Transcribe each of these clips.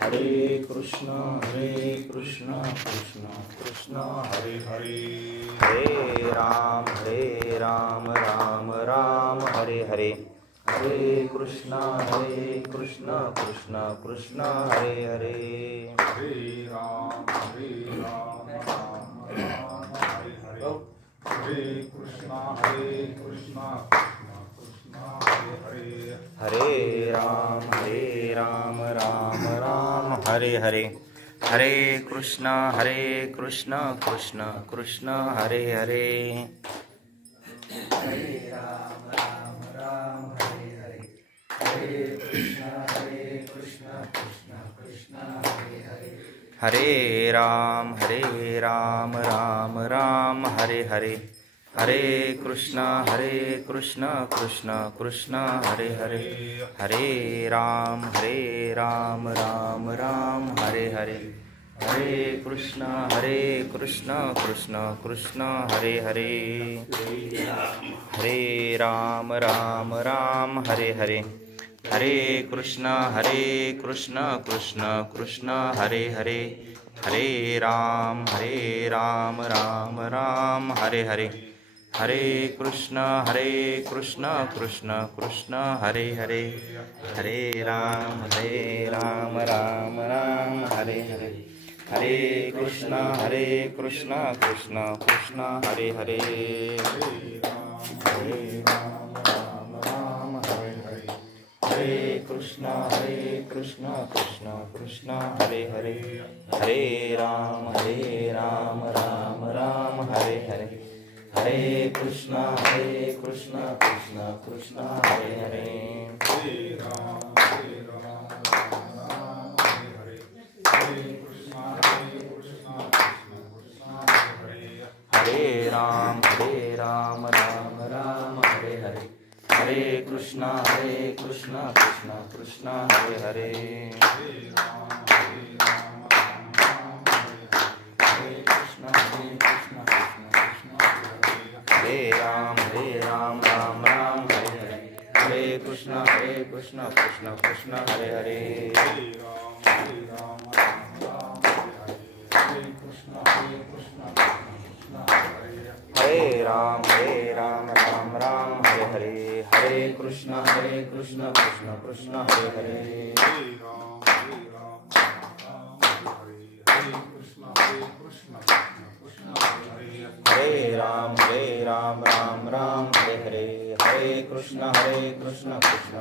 हरे कृष्ण कृष्ण कृष्ण हरे हरे, हरे राम राम राम हरे हरे, हरे कृष्ण कृष्ण कृष्ण हरे हरे, हरे राम राम राम हरे हरे, हरे कृष्ण कृष्ण कृष्ण हरे हरे, हरे राम राम राम हरे हरे, हरे कृष्ण कृष्ण कृष्ण हरे हरे, हरे राम राम हरे हरे, हरे कृष्ण कृष्ण कृष्ण हरे हरे, हरे राम राम हरे हरे, हरे कृष्ण कृष्ण कृष्ण हरे हरे, हरे राम राम हरे हरे, हरे कृष्ण कृष्ण कृष्ण हरे हरे, हरे राम राम हरे हरे, हरे कृष्ण कृष्ण कृष्ण हरे हरे, हरे राम राम हरे हरे, हरे कृष्ण कृष्ण कृष्ण हरे हरे, हरे राम राम हरे हरे, हरे कृष्ण कृष्ण कृष्ण हरे हरे, हरे राम हरे हरे, हरे कृष्ण कृष्ण कृष्ण हरे हरे, हरे राम राम हरे हरे, हरे कृष्ण कृष्ण कृष्ण हरे हरे, हरे राम राम हरे हरे, हरे कृष्ण कृष्ण कृष्ण हरे हरे, हरे राम राम हरे हरे, हरे कृष्ण कृष्ण कृष्ण हरे हरे, हरे राम हरे कृष्ण कृष्ण कृष्ण हरे राम राम हरे हरे, हरे कृष्ण कृष्ण कृष्ण हरे हरे, हरे राम हरे कृष्ण कृष्ण कृष्ण हरे राम हरे हरे, हरे कृष्ण कृष्ण कृष्ण हरे हरे, हरे राम हरे कृष्ण कृष्ण कृष्ण हरे हरे, हरे राम हरे हरे, हरे कृष्ण कृष्ण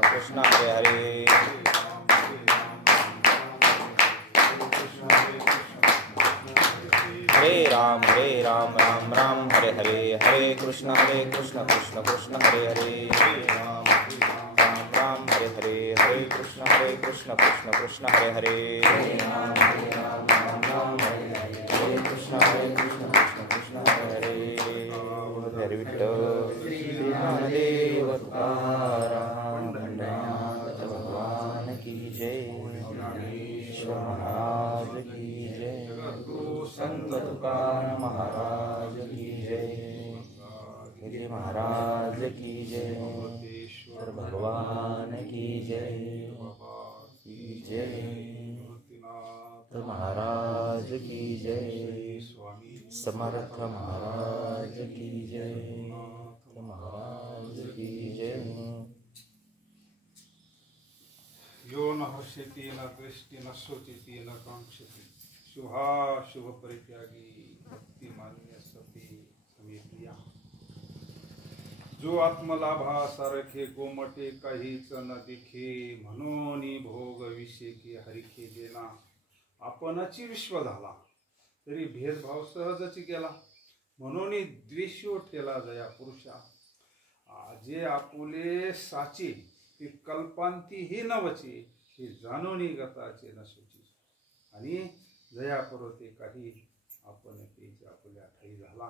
कृष्ण हरे हरे, हरे राम हरे हरे, हरे कृष्ण कृष्ण कृष्ण हरे हरे, हरे राम हरे हरे, हरे कृष्ण कृष्ण कृष्ण हरे हरे, हरे राम हरे हरे, हरे कृष्ण कृष्ण कृष्ण हरे हरे, हरे विठ्ठल श्री ज्ञानदेव तुकाराम पंढरीनाथ भगवान की जय, ज्ञानेश्वर महाराज की जय, संत तुकाराम महाराज की जय, गिरी महाराज की जय, भगवान की जय महाराज की जय, समर्थ महाराज की जय, महाराज की जय। यो न हर्षति न दृष्टि न शोचति न कांक्षति, शुभा शुभ परित्यागी भक्ति मान्य सती समेतिया, जो आत्मलाभा सारखे गोमटे काहीच न दिखे, म्हणून भोग विषेकी हरिखे गेला, आपणची विश्व झाला तरी भेदभाव सहजची केला, म्हणून द्वेषो ठेला जया पुरुषा, जे आपुले साचे ते कल्पांती ही नवचे, हे जाणोनी गताचे न सुची, आणि जया पर्वते काही आपण तेज आपल्या ठाई झाला,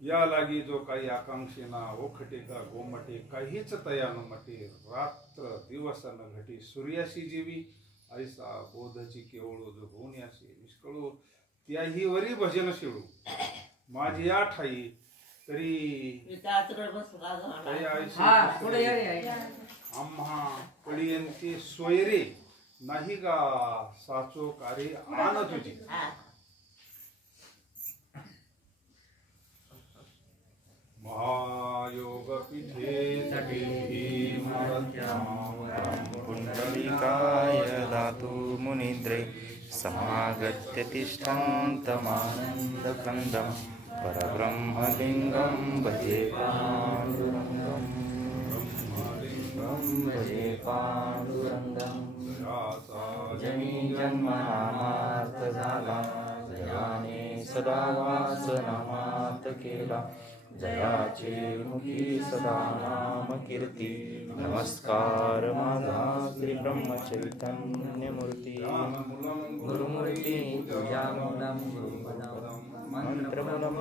या लागी जो काही आकांक्षेना ओखटे का गोमटे काहीच तया न मटे, रात्र दिवस न घटे सूर्याशी जीवी, ऐसा बोधची केवळो जो होण्याशी निष्कळो, त्याही वरी भजन शिळू, माझी या ठाई तरी तरी आयुष्य आम्हा पडियंती सोयरे नाही का साचो कार्य आन तुझी महायोग पिठे पुंडलिकाय दातु मुनिद्रे समागत्य तिष्ठन्तमानन्दकन्दं परब्रह्मलिङ्गं भजे पाण्डुरङ्गं भजे पाण्डुरङ्गं जनी जन्मनामार्थ झाला जयाने सदा वासनामार्थ केला जयाचे मुखी सदा नाम कीर्ती नमस्कार माझा श्री ब्रह्मचैतन्य मूर्ती गुरुमूर्ती तुझ्या मूलम गुरुपदम मंत्रमूलम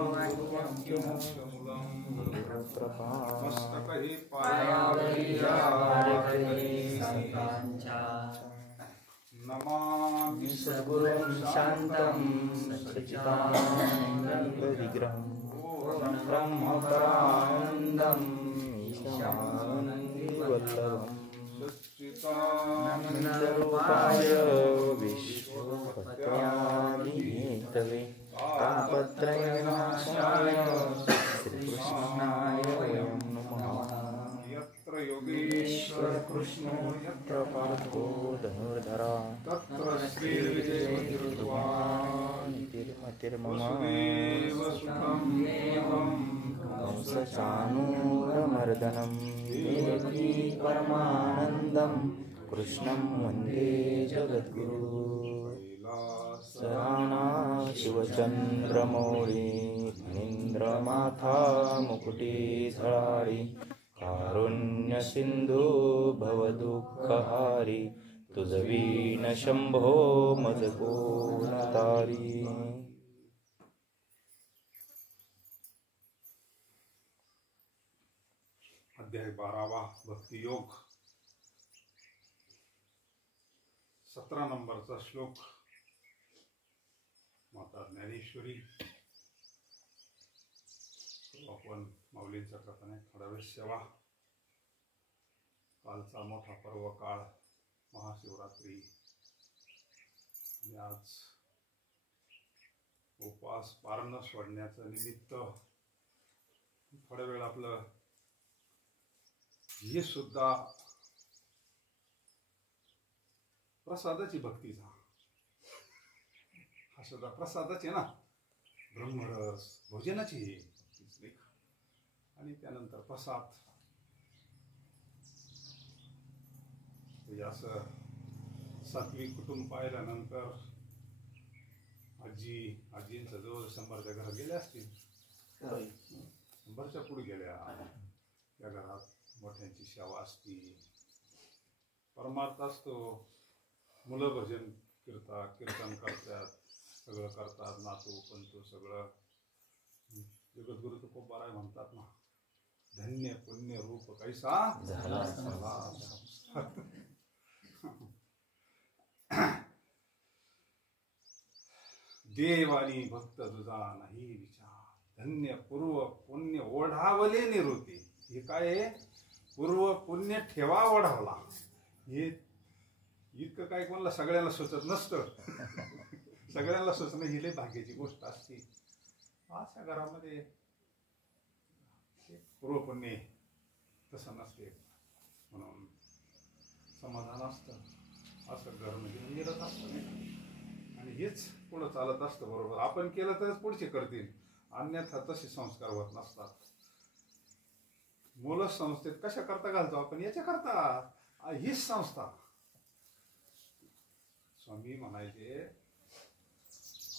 मस्तकहि संतांच्या नमामि सद्गुरुं शान्तं सच्चिदानन्दविग्रहं ब्रह्मपरानन्दम् ईशानन्दवल्लभम् सच्चिदानन्दरूपाय विश्वपत्यादिहेतवे तापत्रयनाशाय श्रीकृष्णाय वयं नमः यत्र योगेश्वर कृष्णो यत्र पार्थो धनुर्धरा तत्र श्रीविजयतिर्वान् वसुदेव सुखं देवं कंसचाणूरमर्दनं देवकी परमानन्दं कृष्णं वन्दे जगद्गुरु सराणा शिवचन्द्रमौळी फणीन्द्रमाथा मुकुटी झळाळी कारुण्य सिंधू भवदुःखहारी तुझवीन शंभो मज कोण तारी. अध्याय 12वा भक्तियोग 17 नंबरचा श्लोक. माता ज्ञानेश्वरी आपण माऊलींच्या कथाने थोडा वेळ सेवा. कालचा मोठा पर्व काळ महाशिवरात्री आणि आज उपवास पारण सोडण्याचं निमित्त थोड्या वेळ आपलं हे सुद्धा प्रसादाची भक्तीचा हा सुद्धा प्रसादाच आहे ना. ब्रह्मरस भोजनाची आणि त्यानंतर प्रसाद. असं सात्विक कुटुंब पाहिल्यानंतर आजींचं जवळ 100च्या घरात गेल्या असतील. 100च्या पुढे गेल्या. त्या घरात मोठ्यांची सेवा असती. परमार्थ असतो. मुलं भजन कीर्तन करतात. सगळं करतात. नातू पंतू सगळं. जगद्गुरु तो खूप बरा म्हणतात ना. धन्य पुण्य रूप कैसा झाला. देव आणि भक्त तुझा नाही विचार. धन्य पूर्व पुण्य ओढावले निवृत्ती. हे काय आहे? पूर्व पुण्य ठेवा ओढावला. हे इतकं काय कोणाला सगळ्यांना सुचत नसतं. सगळ्यांना सुचणं ही लई भाग्याची गोष्ट असते. अशा घरामध्ये पूर्व पुण्य तसं नसते म्हणून समाधान असतं. असं घर म्हणजे मिळत असतं नाही. आणि हेच पुढं चालत असतं. बरोबर आपण केलं तरच पुढचे करतील. अन्यथा तसे संस्कार होत नसतात. मुलं संस्थेत कशा करता घालतो आपण? याच्या करता. हीच संस्था. स्वामी म्हणायचे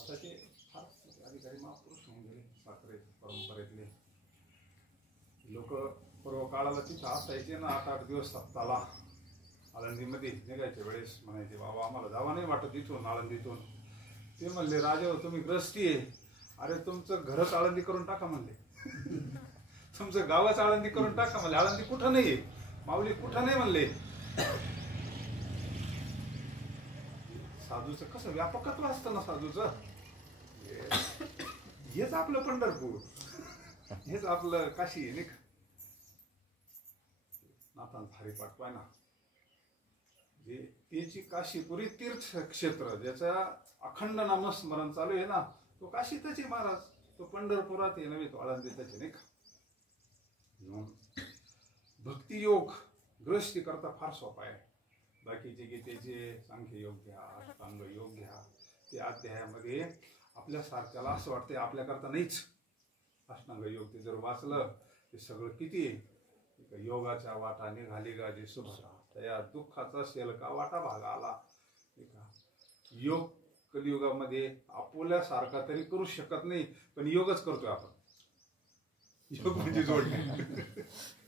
आता ते फार अधिकारी महापुरुष होऊन गेले. साखरे परंपरेतले लोक पूर्व काळाला तिथं असायचे ना. 8-8 दिवस सप्ताहाला आळंदीमध्ये निघायच्या वेळेस म्हणायचे बाबा आम्हाला जावा नाही वाटत इथून आळंदीतून. ते म्हणले राजा तुम्ही ग्रस्ती आहे. अरे तुमचं घरच आळंदी करून टाका म्हणले. तुमचं गावच आळंदी करून टाका म्हणले. आळंदी कुठं नाही. माऊली कुठं नाही म्हणले. साधूचं कसं व्यापकत्व असतं ना. साधूचं हेच आपलं पंढरपूर. हेच आपलं काशी आहे नाही का. नाथांचा हरिपाठ पाय ना, जे त्याची काशीपुरी तीर्थक्षेत्र ज्याचा अखंड नामस्मरण चालू आहे ना, तो काशीतच आहे महाराज. तो पंढरपुरात आहे नव्हे, तो आळंदीतच आहे नाही का. भक्ती योग गृहस्थी करता फार सोपा आहे. बाकीचे गीतेचे सांख्य योग घ्या, अष्टांग योग घ्या, त्या अध्यायामध्ये आपल्यासारख्याला असं वाटतंय आपल्याकरता नाहीच. अष्टांग योग ते जर वाचलं ते सगळं किती आहे. योगाच्या वाटा निघाली गाजी सुभा, त्या दुःखाचा शेलका वाटा भागा आला. योग कलियुगामध्ये आपल्यासारखा तरी करू शकत नाही, पण योगच करतोय आपण. योग म्हणजे जोडणे.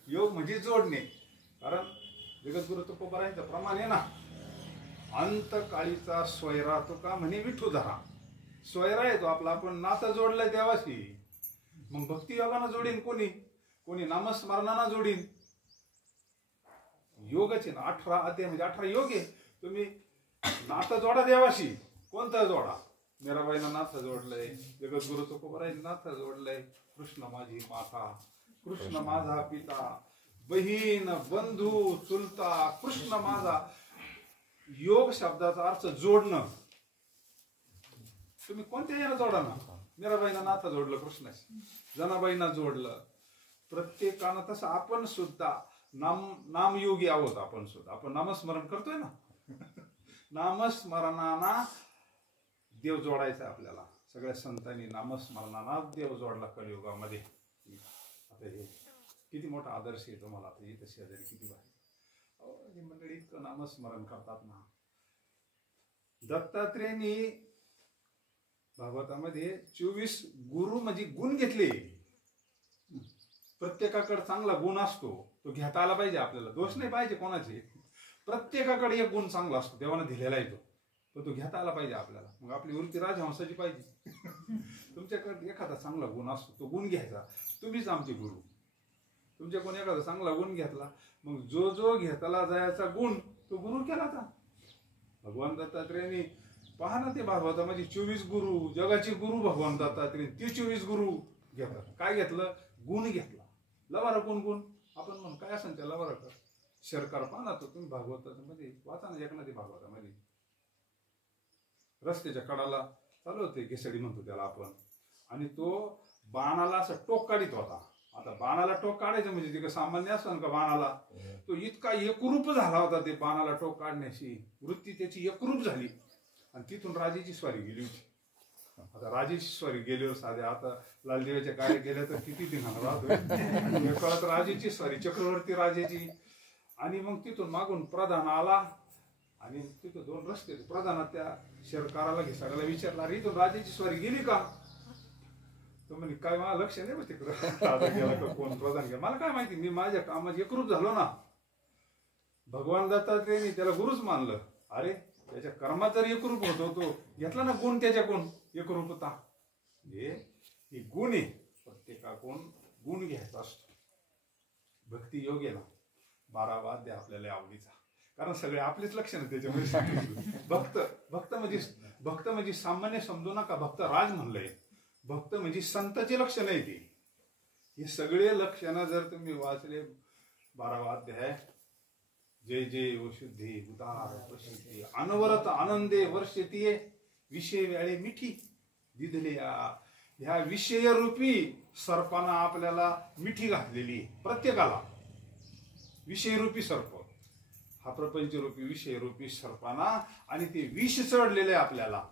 योग म्हणजे जोडणे. कारण जगद्गुरु तुकोबारायांचं प्रमाण आहे ना, अंतकाळीचा स्वैरा तो का म्हणे विठू धरा. स्वैरा आहे तो आपला, आपण नातं जोडलंय देवाशी. मग भक्ती योगानं जोडीन कोणी, कोणी नामस्मरणानं जोडीन. योगच आहे ना, 18 अध्याय म्हणजे 18 योग आहे. तुम्ही नातं जोडा देवाशी, कोणतं जोडा. मीराबाईनं नातं जोडलंय, जगद्गुरु तुकोबारायांनी नातं जोडलंय. कृष्ण माझी माता, कृष्ण माझा पिता, बहीण बंधू चुलता, कृष्ण माझा. योग शब्दाचा अर्थ जोडणं. तुम्ही कोणत्या याला जोडा ना. मीराबाईनं नातं जोडलं कृष्णाशी, जनाबाईंना जोडलं. प्रत्येकानं तसं आपण सुद्धा नामयोगी आहोत. आपण सुद्धा आपण नामस्मरण करतोय ना. नामस्मरणाना देव जोडायचा आपल्याला. सगळ्या संतांनी नामस्मरणाना देव जोडला कलियुगामध्ये. आता हे किती मोठा आदर्श आहे तुम्हाला. आता इथं शेजारी किती भारी ही मंडळी इतकं नामस्मरण करतात ना. दत्तात्रेयांनी भागवतामध्ये 24 गुरु म्हणजे गुण घेतले. प्रत्येकाकडे चांगला गुण असतो, तो घेता आला पाहिजे आपल्याला. दोष नाही पाहिजे कोणाचे. प्रत्येकाकडे एक गुण चांगला असतो, देवाने दिलेला आहे तो, पण तो घेता आला पाहिजे आपल्याला. मग आपली वृत्ती राजहंसाची पाहिजे. तुमच्याकडे एखादा चांगला गुण असतो, तो गुण घ्यायचा. तुम्हीच आमचे गुरु. तुमच्याकडून एखादा चांगला गुण घेतला, मग जो जो घेतला जायचा गुण तो गुरु केला था. भगवान दत्तात्रेयांनी पहा ना, ते भागवतामध्ये 24 गुरु, जगाचे गुरु भगवान दत्तात्रेय. ते 24 गुरु घेतात. काय घेतलं? गुण घेतला. लवारा कोण गुण आपण म्हणून काय असेल त्या लवारा कर शरकार पहा ना. तो तुम्ही भागवतामध्ये वाचा ना, एखादी भागवतामध्ये रस्त्याच्या कडाला चालू होते, घेसडी म्हणतो त्याला आपण, आणि तो बाणाला असं टोक काढीत होता. आता बाणाला टोक काढायचं म्हणजे ते सामान्य असं का बाणाला, तो इतका एकरूप झाला होता ते बाणाला टोक काढण्याची वृत्ती त्याची एकरूप झाली. आणि तिथून राजेची स्वारी गेली होती. आता राजेची स्वारी गेल्यावर साध्या आता लालदेवाच्या गाड्या गेल्या तर किती दिनाला राहतो. राजेची स्वारी चक्रवर्ती राजाची. आणि मग तिथून मागून प्रधान आला, आणि तिथं 2 रस्ते. प्रधानात त्या शेरकाराला घिसाडाला विचारला, अरे इथून राजाची स्वारी गेली का? तो म्हणे काय मला लक्ष नाही बघ तिकडं राजा गेला का कोण प्रधान गेला मला काय माहिती. मी माझ्या कामात एकरूप झालो ना. भगवान दत्तात्रेयांनी त्याला गुरुच मानलं. अरे त्याच्या कर्मात जर एकरूप होतो, तो घेतला ना गुण त्याच्याकडून एकरूपता. हे गुण आहे. प्रत्येकाकडून गुण घ्यायचा असतो. भक्ती योग आहे ना, 12 वाद्य आपल्याला आवडीचा. कारण सगळे आपलेच लक्षण त्याच्यामध्ये. भक्त म्हणजे सामान्य समजू नका. भक्त राज म्हणलंय. भक्त म्हणजे संताचे लक्षण आहे ते. हे सगळे लक्षण जर तुम्ही वाचले 12 अध्याय, जय जय व शुद्धी उदार प्रसिद्धी अनवरत आनंदे वर्षतीये विषय वेळे मिठी दिधले. ह्या विषय रूपी सर्पाना आपल्याला मिठी घातलेली. प्रत्येकाला विषय रूपी सर्प, हा प्रपंच रूपी विषय रूपी सर्पाना, आणि ते विष चढलेले आपल्याला.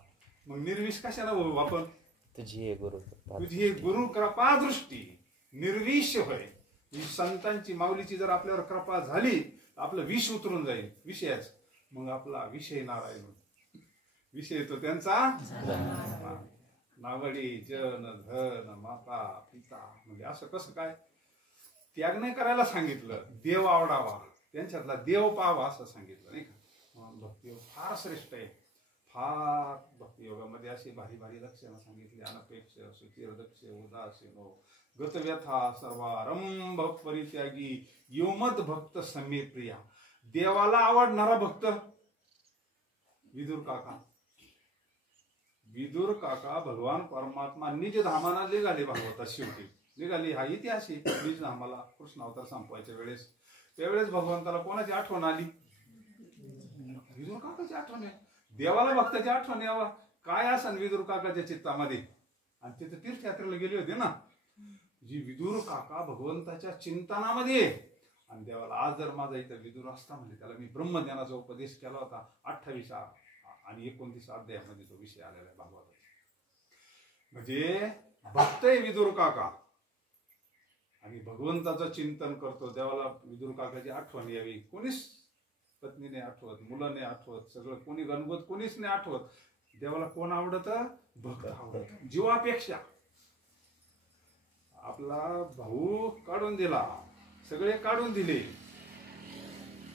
मग निर्विष कशाला होऊ आपण? तुझी गुरु कृपा दृष्टी निर्विष होय. संतांची माऊलीची जर आपल्यावर कृपा झाली, आपलं विष उतरून जाईल विषयाच. मग आपला विषय नारायण. विषय तो त्यांचा नावडी जन धन माता पिता. म्हणजे असं कसं काय? त्याग नाही करायला सांगितलं, देव आवडावा, त्यांच्यातला देव पाहावा असं सांगितलं नाही का. भक्तियोग फार श्रेष्ठ आहे. फार भक्तियोगामध्ये अशी भारी भारी लक्षणं सांगितली. अनपेक्ष सुचिरदक्ष उदासीनो गतव्यथा सर्वारंभ परित्यागी योमद भक्त समीर प्रिया. देवाला आवडणारा भक्त विदुर काका. विदुर काका भगवान परमात्मा निज धामाना निघाले भागवतात शेवटी. निघाली. हा इतिहास आहे. आम्हाला कृष्ण अवतार संपवायच्या वेळेस त्यावेळेस भगवंताला कोणाची आठवण आली? विदुर काकाची आठवण आहे. देवाला भक्ताची आठवण यावा काय असन विदुर काकाच्या चित्तामध्ये. आणि तिथे तीर्थयात्रेला गेले होते ना, जी विदुर काका भगवंताच्या चिंतनामध्ये. आणि देवाला आज जर माझा इथं विदुर असता म्हणजे त्याला मी ब्रह्मज्ञानाचा उपदेश केला होता. 28 आणि 29 अध्यायामध्ये तो विषय आलेला आहे भागवताचा. म्हणजे भक्त आहे विदुर काका आणि भगवंताचं चिंतन करतो. देवाला विदुर काकाची आठवण यावी. कोणीच पत्नीने आठवत, मुलाने आठवत, सगळं कोणी गणगोत कोणीच नाही आठवत. देवाला कोण आवडत? भक्त आवडत. जीवापेक्षा. आपला भाऊ काढून दिला, सगळे काढून दिले.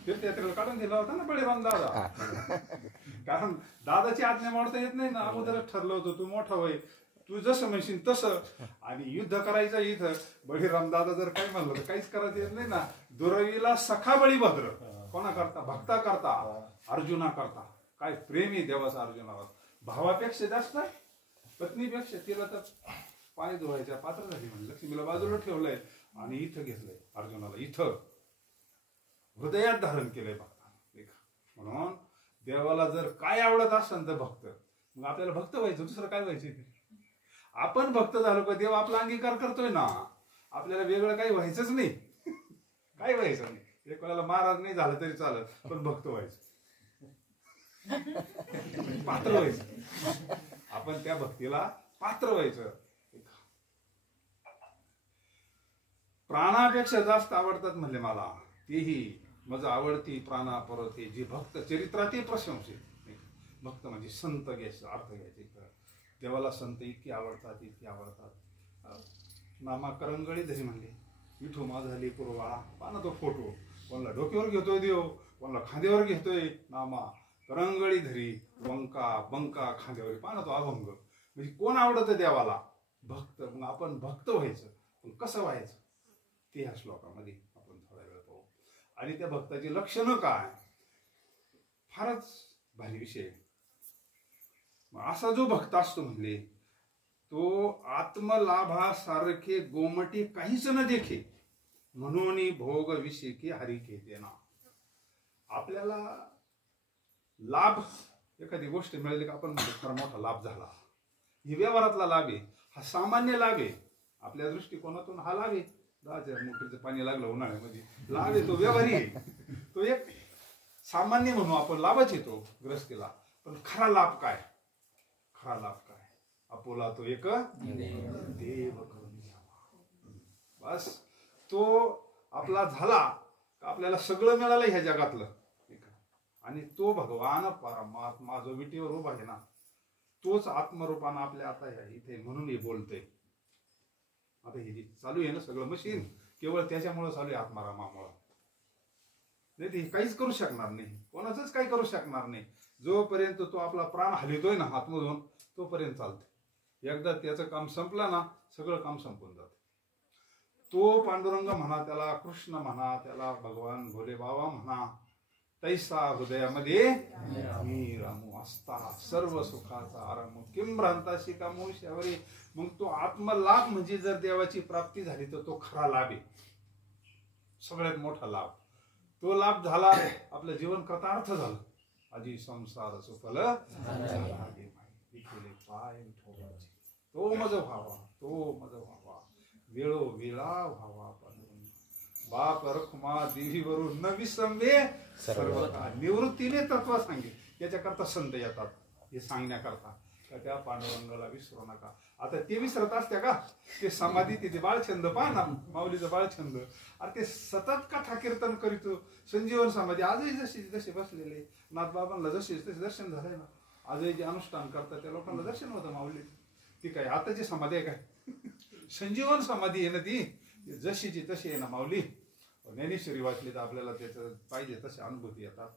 तीर्थयात्रेला काढून दिला होता ना बळीराम दादा. कारण दादाची आज्ञा मोडता येत नाही ना. अगोदरच ठरलं होतं तू मोठा होय, तू जसं म्हणशील तसं. आणि युद्ध करायचं इथं बळीराम दादा जर काही म्हणलं तर काहीच करायचं येत नाही ना. दुर्वीला सखा बळीभद्र. कोणा करता? भक्ता करता, अर्जुना करता. काय प्रेम आहे देवाचा अर्जुनावर. भावापेक्षा जास्त, पत्नीपेक्षा. तिला तर पाय धुवायच्या पात्र झाली म्हणजे लक्ष्मीला बाजूला ठेवलंय आणि इथं घेतलंय अर्जुनाला. इथं हृदयात धारण केलंय भक्तानं. म्हणून देवाला जर काय आवडत असेल तर भक्त. मग आपल्याला भक्त व्हायचं, दुसरं काय व्हायचं? आपण भक्त झालो का देव आपला अंगीकार करतोय ना. आपल्याला वेगळं काही व्हायचंच नाही. काय व्हायचं नाही. एक वेळेला महाराज नाही झालं तरी चालत, पण भक्त व्हायचं, पात्र व्हायचं. आपण त्या भक्तीला पात्र व्हायचं. प्राणापेक्षा जास्त आवडतात म्हणले मला. तेही माझं आवडती प्राणा परते जी भक्त चरित्रात प्रशंसित. भक्त म्हणजे संत घ्यायचं, अर्थ घ्यायचे. देवाला संत इतकी आवडतात, इतकी आवडतात. नामा करंगळी धरी म्हणले. विठू माझा लेपुरवाळा. पाना तो फोटो. कोणाला डोक्यावर घेतोय देव, कोणाला खांद्यावर घेतोय. नामा करंगळी धरी वंका बंका खांद्यावर. पाना तो अभंग. म्हणजे कोण आवडतं देवाला? भक्त. मग आपण भक्त व्हायचं. पण कसं व्हायचं ते ह्या श्लोकामध्ये आपण थोडा वेळ पाहू. आणि त्या भक्ताची लक्षणं काय? फारच भारी विषय. असा जो भक्त असतो म्हणले तो आत्मलाभासारखे गोमटे काहीच न देखे म्हणून भोग विषयी हरी घेते ना. आपल्याला लाभ, एखादी गोष्ट मिळाली का आपण फार मोठा लाभ झाला. ही व्यवहारातला लाभ आहे. हा सामान्य लाभ आहे. आपल्या दृष्टिकोनातून हा लाभ आहे. 10,000 मोटरचं पाणी लागलं उन्हाळ्यामध्ये, लाभ आहे तो, व्यवहारी आहे तो. एक सामान्य म्हणून आपण लाभच येतो ग्रस्तीला. पण खरा लाभ काय? खरा लाभ काय? आपोला तो एक देव करून घ्यावा. बस तो आपला झाला का आपल्याला सगळं मिळालं ह्या जगातलं. आणि तो भगवान परमात्मा जो विटीवर उभा आहे ना, तोच आत्मरूपानं आपल्या आता इथे म्हणून हे बोलतोय. आता हे जे चालू आहे ना सगळं मशीन, केवळ त्याच्यामुळे चालू आहे, आत्मारामामुळे. नाही ते काहीच करू शकणार नाही, कोणाचंच काही करू शकणार नाही. जोपर्यंत तो आपला प्राण हलितोय ना आतमधून, तोपर्यंत चालतंय. एकदा त्याचं काम संपलं ना, सगळं काम संपून जातं. तो पांडुरंग म्हणा, त्याला कृष्ण म्हणा, त्याला भगवान भोले बाबा म्हणा, तैसा हृदयामध्ये मी रामू असता सर्व सुखाचा आरंभ किम भ्रांताशी का मोशावरी. मग तो आत्मलाभ म्हणजे जर देवाची प्राप्ती झाली तर तो खरा लाभ आहे, सगळ्यात मोठा लाभ. तो लाभ झाला, आपलं जीवन कृतार्थ झालं. आजी संसार सुफल तो मज व्हावा, तो मज व्हावा, वेळो वेळा व्हावा. बाप रखमा देवीवरून न विसंबे सर्व निवृत्तीने तत्व सांगे. याच्याकरता संत येतात हे सांगण्याकरता का त्या पांडुरंगाला विसरू नका. आता ते विसरत असत्या का? ते समाधी तिथे बाळछंद पहा ना, माऊलीचं बाळछंद. अरे ते सतत कथा कीर्तन करीतो. संजीवन समाधी आजही जसे जसे बसलेले नाथबाबांना जसे तसे दर्शन झालंय ना. आजही जे अनुष्ठान करतात त्या लोकांना दर्शन होतं माऊली. ती काय आताची समाधी आहे काय? संजीवन समाधी आहे ना ती, जशीची तशी आहे ना माऊली. ज्ञानेश्वरी वाचली तर आपल्याला त्याचं पाहिजे तसे अनुभूती येतात.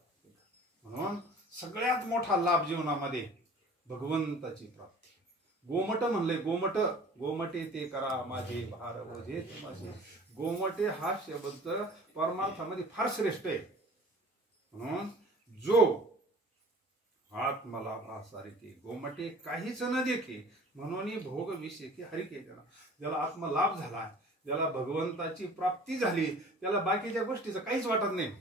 म्हणून सगळ्यात मोठा लाभ जीवनामध्ये भगवंताची प्राप्ती. गोमट म्हणले, गोमट गोमटे ते करा माझे भार ओझे माझे. गोमटे हा शब्द परमार्थामध्ये फार श्रेष्ठ आहे. म्हणून जो आत्मलाभासारखे गोमटे काहीच न देखे म्हणून भोग विषयी हरिके. ज्याला आत्मलाभ झाला ज्याला भगवंताची प्राप्ती झाली त्याला बाकीच्या गोष्टीचं काहीच वाटत नाही.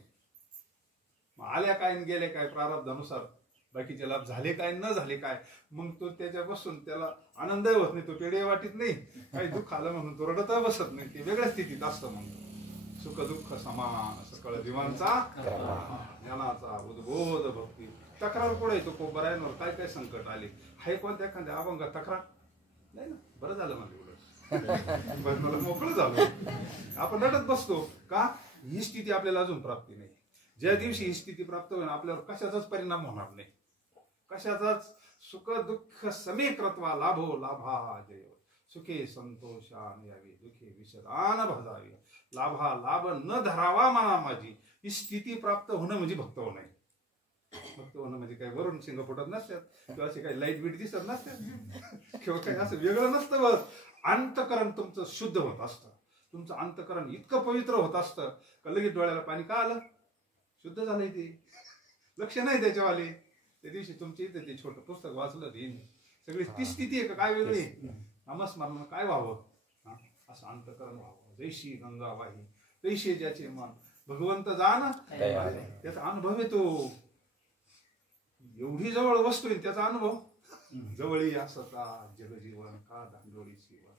आल्या काय गेले काय प्रारब्धानुसार बाकीचे लाभ झाले काय न झाले काय, मग तो त्याच्यापासून त्याला आनंदही होत नाही, तो पेढे वाटीत नाही, काही दुःख आलं म्हणून तो रडत बसत नाही, ते वेगळ्या स्थितीत असतं. मग सुख दुःख समान सकळ जीवांचा ज्ञानाचा उद्बोध भक्ती. तक्रार पुढे तो कोपरायांवर काय काय संकट आले, हाय कोणत्या एखाद्या अभंग तक्रार नाही ना, बरं झालं मला एवढं मला मोकळं झालं. आपण रडत बसतो का, ही स्थिती आपल्याला अजून प्राप्ती नाही. ज्या दिवशी ही स्थिती प्राप्त होईल आपल्यावर कशाचाच परिणाम होणार नाही, कशाचाच सुख दुःख समेक्रत्वा लाभो लाभा जय. सुखे संतोषान यावी, दुखे विषदान भजावी, लाभा लाभ न धरावा मना माझी. ही स्थिती प्राप्त होणं म्हणजे भक्त होणं आहे. भक्त होणं म्हणजे काय वरून शिंग फुटत नसतात किंवा असे काही लाईट बीट दिसत नसतात किंवा काही असं वेगळं नसतं. बस अंतकरण तुमचं शुद्ध होत असतं, तुमचं अंतकरण इतकं पवित्र होत असतं का लगेच डोळ्याला पाणी का आलं, शुद्ध झालंय ते, लक्ष नाही त्याच्यावाले. त्या दिवशी तुमच्या इथे ते छोटं पुस्तक वाचलं ते, सगळी ती स्थिती आहे का काय वेगळी, नामस्मरण काय व्हावं, असं अंतकरण व्हावं. जैशी गंगा वाही तैशी ज्याचे मन, भगवंत जाण त्याचा अनुभव येतो. एवढी जवळ वस्तू आहे त्याचा अनुभव, जवळी असता जगजीवन का दांडोळी शिवन,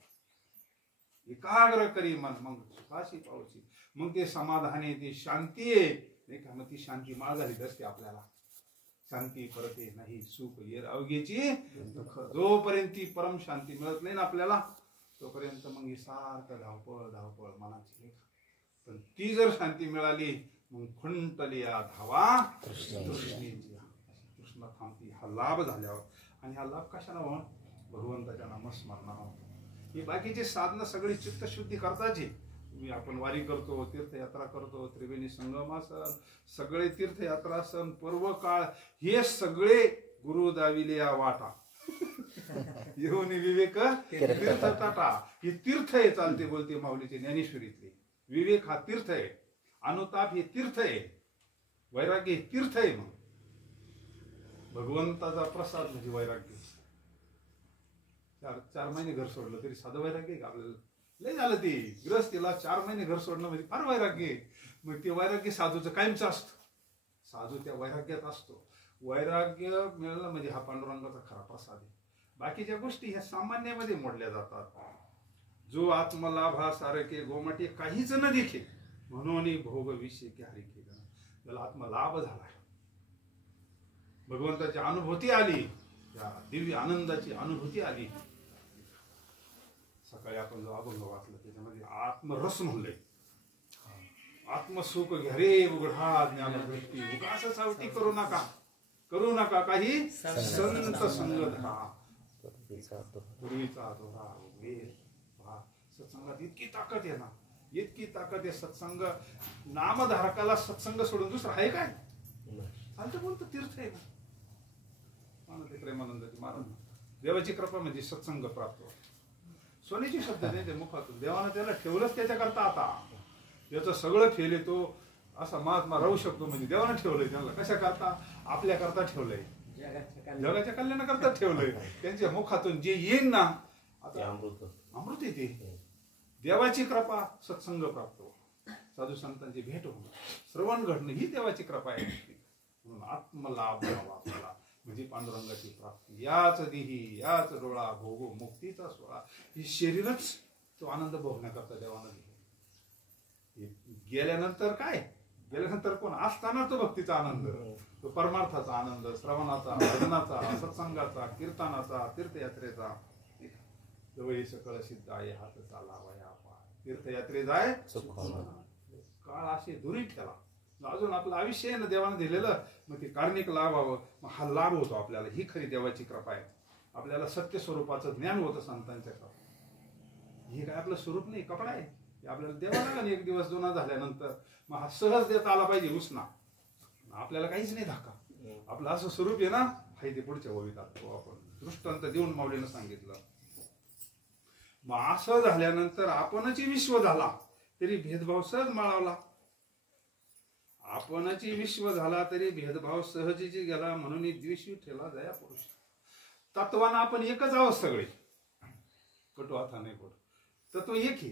एकाग्र करी मन मग सुखाशी पावची. मग ते समाधान आहे, ते शांती आहे नाही का, मग ती शांती मागाली असते आपल्याला. शांती परते नाही सुख येर अवघेची, जोपर्यंत ती परम शांती मिळत नाही ना आपल्याला तोपर्यंत मग ही सारखं धावपळ धावपळ मनाची. पण ती जर शांती मिळाली मग खुंटली धावा तृष्णेची, कृष्ण थांबती. हा लाभ झाल्यावर, आणि हा लाभ कशाला हो, भगवंताच्या नामस्मरणावर. ही बाकीची साधनं सगळी चित्तशुद्धी करताची. आपण वारी करतो, तीर्थयात्रा करतो, त्रिवेणी संगमासन, सगळे तीर्थयात्रासन, पर्व काळ, हे सगळे गुरु दाविले या वाटा येऊन विवेक तीर्थ टाटा. हे तीर्थ आहे, चालते बोलते माऊलीचे ज्ञानेश्वरीतले. विवेक हा तीर्थ आहे, अनुताप हे तीर्थ आहे, वैराग्य हे तीर्थ आहे. मग भगवंताचा प्रसाद म्हणजे वैराग्य. 4 महिने घर सोडलं तरी साधं वैराग्य आहे का आपल्याला, लय झालं ते. ग्रस्तीला 4 महिने घर सोडणं म्हणजे फार वैराग्य. मग ते वैराग्य साधूचं कायमचं असतं, साधू त्या वैराग्यात असतो. वैराग्य मिळणं म्हणजे हा पांडुरंगाचा खरा प्रसाद आहे. बाकीच्या गोष्टी ह्या सामान्यामध्ये मोडल्या जातात. जो आत्मलाभा सारखे गोमाटे काहीच न देखे, म्हणून भोग विषय की हरी केलं. त्याला आत्मलाभ झाला, भगवंताची अनुभूती आली, त्या दिव्य आनंदाची अनुभूती आली. सकाळी आपण जो अभंग वाचला त्याच्यामध्ये आत्मरस म्हणलंय, आत्मसुख घ्या रे उघडा ज्ञानदृष्टी, उगाच सावटी करू नका, करू नका काही संत संग धरा. पूर्वीचा दोहा वेद सत्संगात इतकी ताकद आहे ना, इतकी ताकद आहे. सत्संग नामधारकाला सत्संग सोडून दुसरं आहे काय, चालतं बोलतं तीर्थ आहे ना. मानते प्रेमानंदाची महाराज, देवाची कृपा म्हणजे सत्संग प्राप्त. सोन्याची शब्द नाही ते मुखातून, देवानं त्याला ठेवलंच त्याच्याकरता. आता याचं सगळं फेल येतो असा महात्मा राहू शकतो म्हणजे देवानं ठेवलंय त्याला. कशा करता, आपल्या करता ठेवलंय, जगाच्या कल्याणाकरता ठेवलंय. त्यांच्या मुखातून जे येईन ना आता अमृत येते. देवाची कृपा सत्संग प्राप्त, साधू संतांची भेट होणं, श्रवण घडणं ही देवाची कृपा आहे. म्हणून आत्मलाभ व्हावा आपल्याला म्हणजे पांडुरंगाची प्राप्ती. याच देही याच डोळा भोगो मुक्तीचा सोळा. हे शरीरच तो आनंद भोगण्याकरता देवानं दिले. गेल्यानंतर काय, गेल्यानंतर कोण असताना तो भक्तीचा आनंद, तो परमार्थाचा आनंद, श्रवणाचा, भजनाचा, सत्संगाचा, कीर्तनाचा, तीर्थयात्रेचा. जवळ सकळ सिद्ध आहे हात चालावया पाय, तीर्थयात्रे जाय काळ असे दुरी ठेला. अजून आपलं आयुष्य आहे ना देवानं दिलेलं, मग ते कार्मिक लाभ व्हावं, मग हा लाभ होतो आपल्याला. ही खरी देवाची कृपा आहे. आपल्याला सत्य स्वरूपाचं ज्ञान होतं संतांच्या कृपा. हे काय आपलं स्वरूप नाही, कपडा आहे. आपल्याला देवा लागेल एक दिवस जुना झाल्यानंतर, मग हा सहज देता आला पाहिजे उसना. आपल्याला काहीच नाही धाका, आपलं असं स्वरूप आहे ना. हाय ते पुढच्या ओळीत आपण दृष्टांत देऊन माऊलीनं सांगितलं. मग असं झाल्यानंतर आपणच विश्व झाला तरी भेदभाव सहज माळावला. आपणची विश्व झाला तरी भेदभाव सहजीची गेला. म्हणून द्वेषी ठेला जया पुरुष. तत्वानं आपण एकच आहोत सगळे, कटू आता नाही कटू, तत्व एक आहे.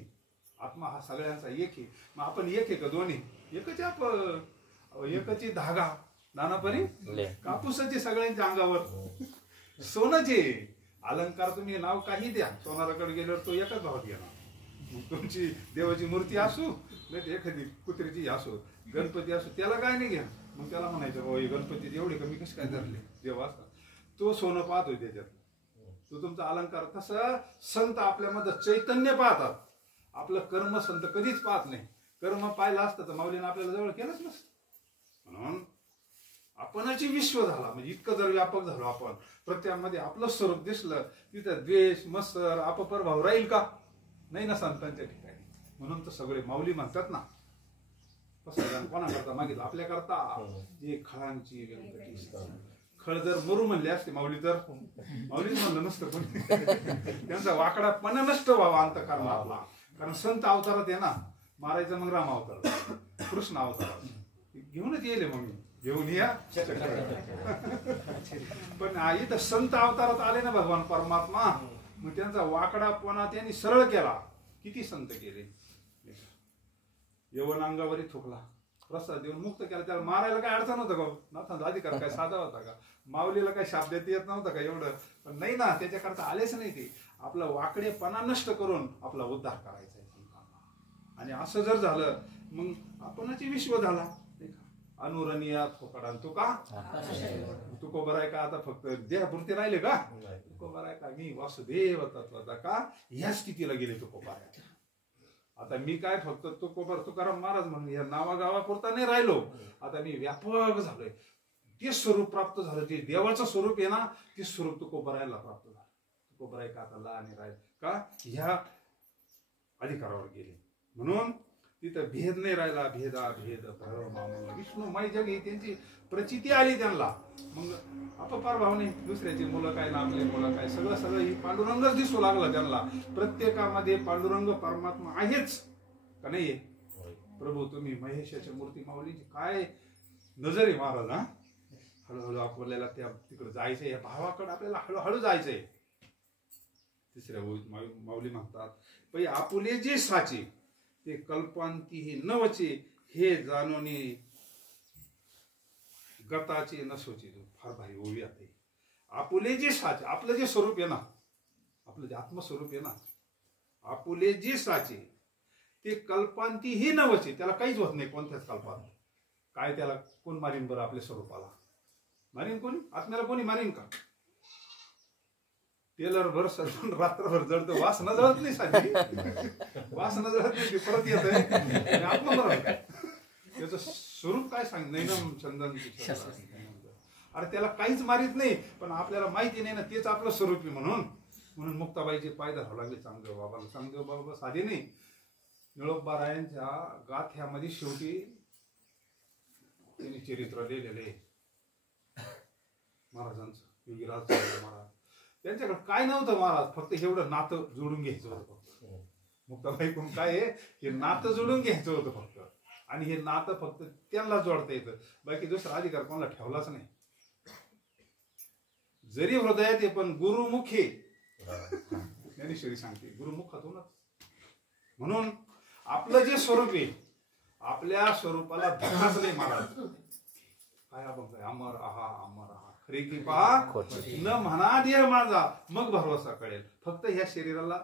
आत्मा हा सगळ्यांचा एक आहे. मग आपण एक आहे का दोन्ही? एकच आहे आपण. एकच धागा नानापरी कापूसाचे सगळ्यांच्या अंगावर. सोनाचे अलंकार तुम्ही नाव काही द्या, सोनाराकडे गेल्यावर तो एकच भावात घेणार. तुमची देवाची मूर्ती असू नाही एखादी कुत्रीची असो, गणपती असो, त्याला काय नाही घ्या. मग त्याला म्हणायचं बाबा गणपती एवढे कमी कसे काय धरले देव असतात. तो सोनं पाहतोय त्याच्यात. तो तुमचा अलंकार. तसं संत आपल्यामध्ये चैतन्य पाहतात. आपलं कर्म संत कधीच पाहत नाही. कर्म पाहिलं असतं तर माऊलीनं आपल्याला जवळ केलंच नसतं. म्हणून आपणाची विश्व झाला म्हणजे इतकं जर व्यापक झालो आपण, प्रत्येकामध्ये आपलं स्वरूप दिसलं, तिथं द्वेष मत्सर अपप्रभाव राहील का? नाही ना संतांच्या ठिकाणी. म्हणून तर सगळे माऊली म्हणतात ना, कसं कोणा करता मागितलं आपल्या करता जे खळांची गणपती. खळ जर मरू म्हणले असते माऊली तर माऊलीच म्हणलं नसतं कोणी. त्यांचा वाकडापणा नष्ट व्हावा अंतःकरणातला. कारण संत अवतारात आहे ना, मारायचं मग राम अवतार, कृष्ण अवतार घेऊनच येईल. मग घेऊन या. पण इथं संत अवतारात आले ना भगवान परमात्मा, मग त्यांचा वाकडापणा त्यांनी सरळ केला. किती संत केले. यवन अंगावरी थुकला, प्रसाद देऊन मुक्त केला. त्याला मारायला काय अडचण होतं का? नव्हता. अधिकार काय साधा होता का? माऊलीला काय शाप देता येत नव्हता का एवढं? पण नाही ना, त्याच्याकरता आलेच नाही ते. आपला वाकडेपणा नष्ट करून आपला उद्धार करायचा आहे संतांना. आणि असं जर झालं मग आपणाची विश्व झाला. अनुरणीया थोकडा तुका तुको बराय का? आता फक्त देहपुरते राहिले का? तुको बराय का? मी वासुदेव तत्वाचा का ह्या स्थितीला गेले तुको बराय. आता मी काय फक्त तुकाराम महाराज म्हणून या नावागावापुरता नाही राहिलो. आता मी व्यापक झालोय. ते स्वरूप प्राप्त झालं. ते देवाचं स्वरूप आहे ना, ते स्वरूप तुको बरायला प्राप्त झालं. तुको बराय का आता लहान राहील का? ह्या अधिकारावर गेले. म्हणून तिथं भेद नाही राहिला. भेदा भेद विष्णुमय जग ही त्यांची प्रचिती आली त्यांना. मग अपपार भावने दुसऱ्याची मुलं काय ना आपले मुलं काय सगळं ही पांडुरंगच दिसू लागला त्यांना. प्रत्येकामध्ये पांडुरंग परमात्मा आहेच का नाही? प्रभू तुम्ही महेशाच्या मूर्ती माऊलीची काय नजर आहे महाराज. हा हळूहळू आपल्याला त्या तिकडे जायचंय. या भावाकडे आपल्याला हळूहळू जायचंय. तिसऱ्या माऊली म्हणतात पै आपुले जे साचे ते कल्पांती हे नवचे हे जाणवणे गताचे नसोचे. फार भारी ओवी आहे. आपुले जे साचे, आपलं जे स्वरूप आहे ना, आपलं जे आत्मस्वरूप आहे ना, आपुले जे साचे ते कल्पांती हे नवचे. त्याला काहीच होत नाही कोणत्याच कल्पात. काय त्याला कोण मारीन बरं? आपल्या स्वरूपाला मारीन कोणी? आत्म्याला कोणी मारीन का? टेलर भर सजून रात्रभर जळतो, वासना जळत नाही. साधी वासना जळत नाही, परत येत आहे आत्मा बरोबर. त्याचं स्वरूप काय सांग नैनम चंदन. अरे त्याला काहीच मारित नाही, पण आपल्याला माहिती नाही ना तेच आपलं स्वरूप आहे. म्हणून मुक्ताबाईचे पाय धरावं लागले चांगदेव बाबाला. चांगदेव बाबा साधे नाही. निळोबा रायांच्या गाथ्यामध्ये शेवटी त्यांनी चरित्र लिहिलेले महाराजांचं. योगीराज महाराज त्यांच्याकडे काय नव्हतं महाराज, फक्त एवढं नातं जोडून घ्यायचं होतं. फक्त मुक्ताबाई कोण काय आहे, हे नातं जोडून घ्यायचं होतं फक्त. आणि हे नातं फक्त त्यांना जोडता येतं. बाकी दुसरा अधिकार कोणाला ठेवलाच नाही. जरी हृदयात आहे पण गुरुमुखे ज्ञानेश्वरी सांगते गुरुमुखातूनच. म्हणून आपलं जे स्वरूप आहे आपल्या स्वरूपाला धक्काच नाही महाराज. काय आपण अमर आहा अमर आहा खरे की पहा न म्हणा देह माझा मग भरवसा कळेल. फक्त ह्या शरीराला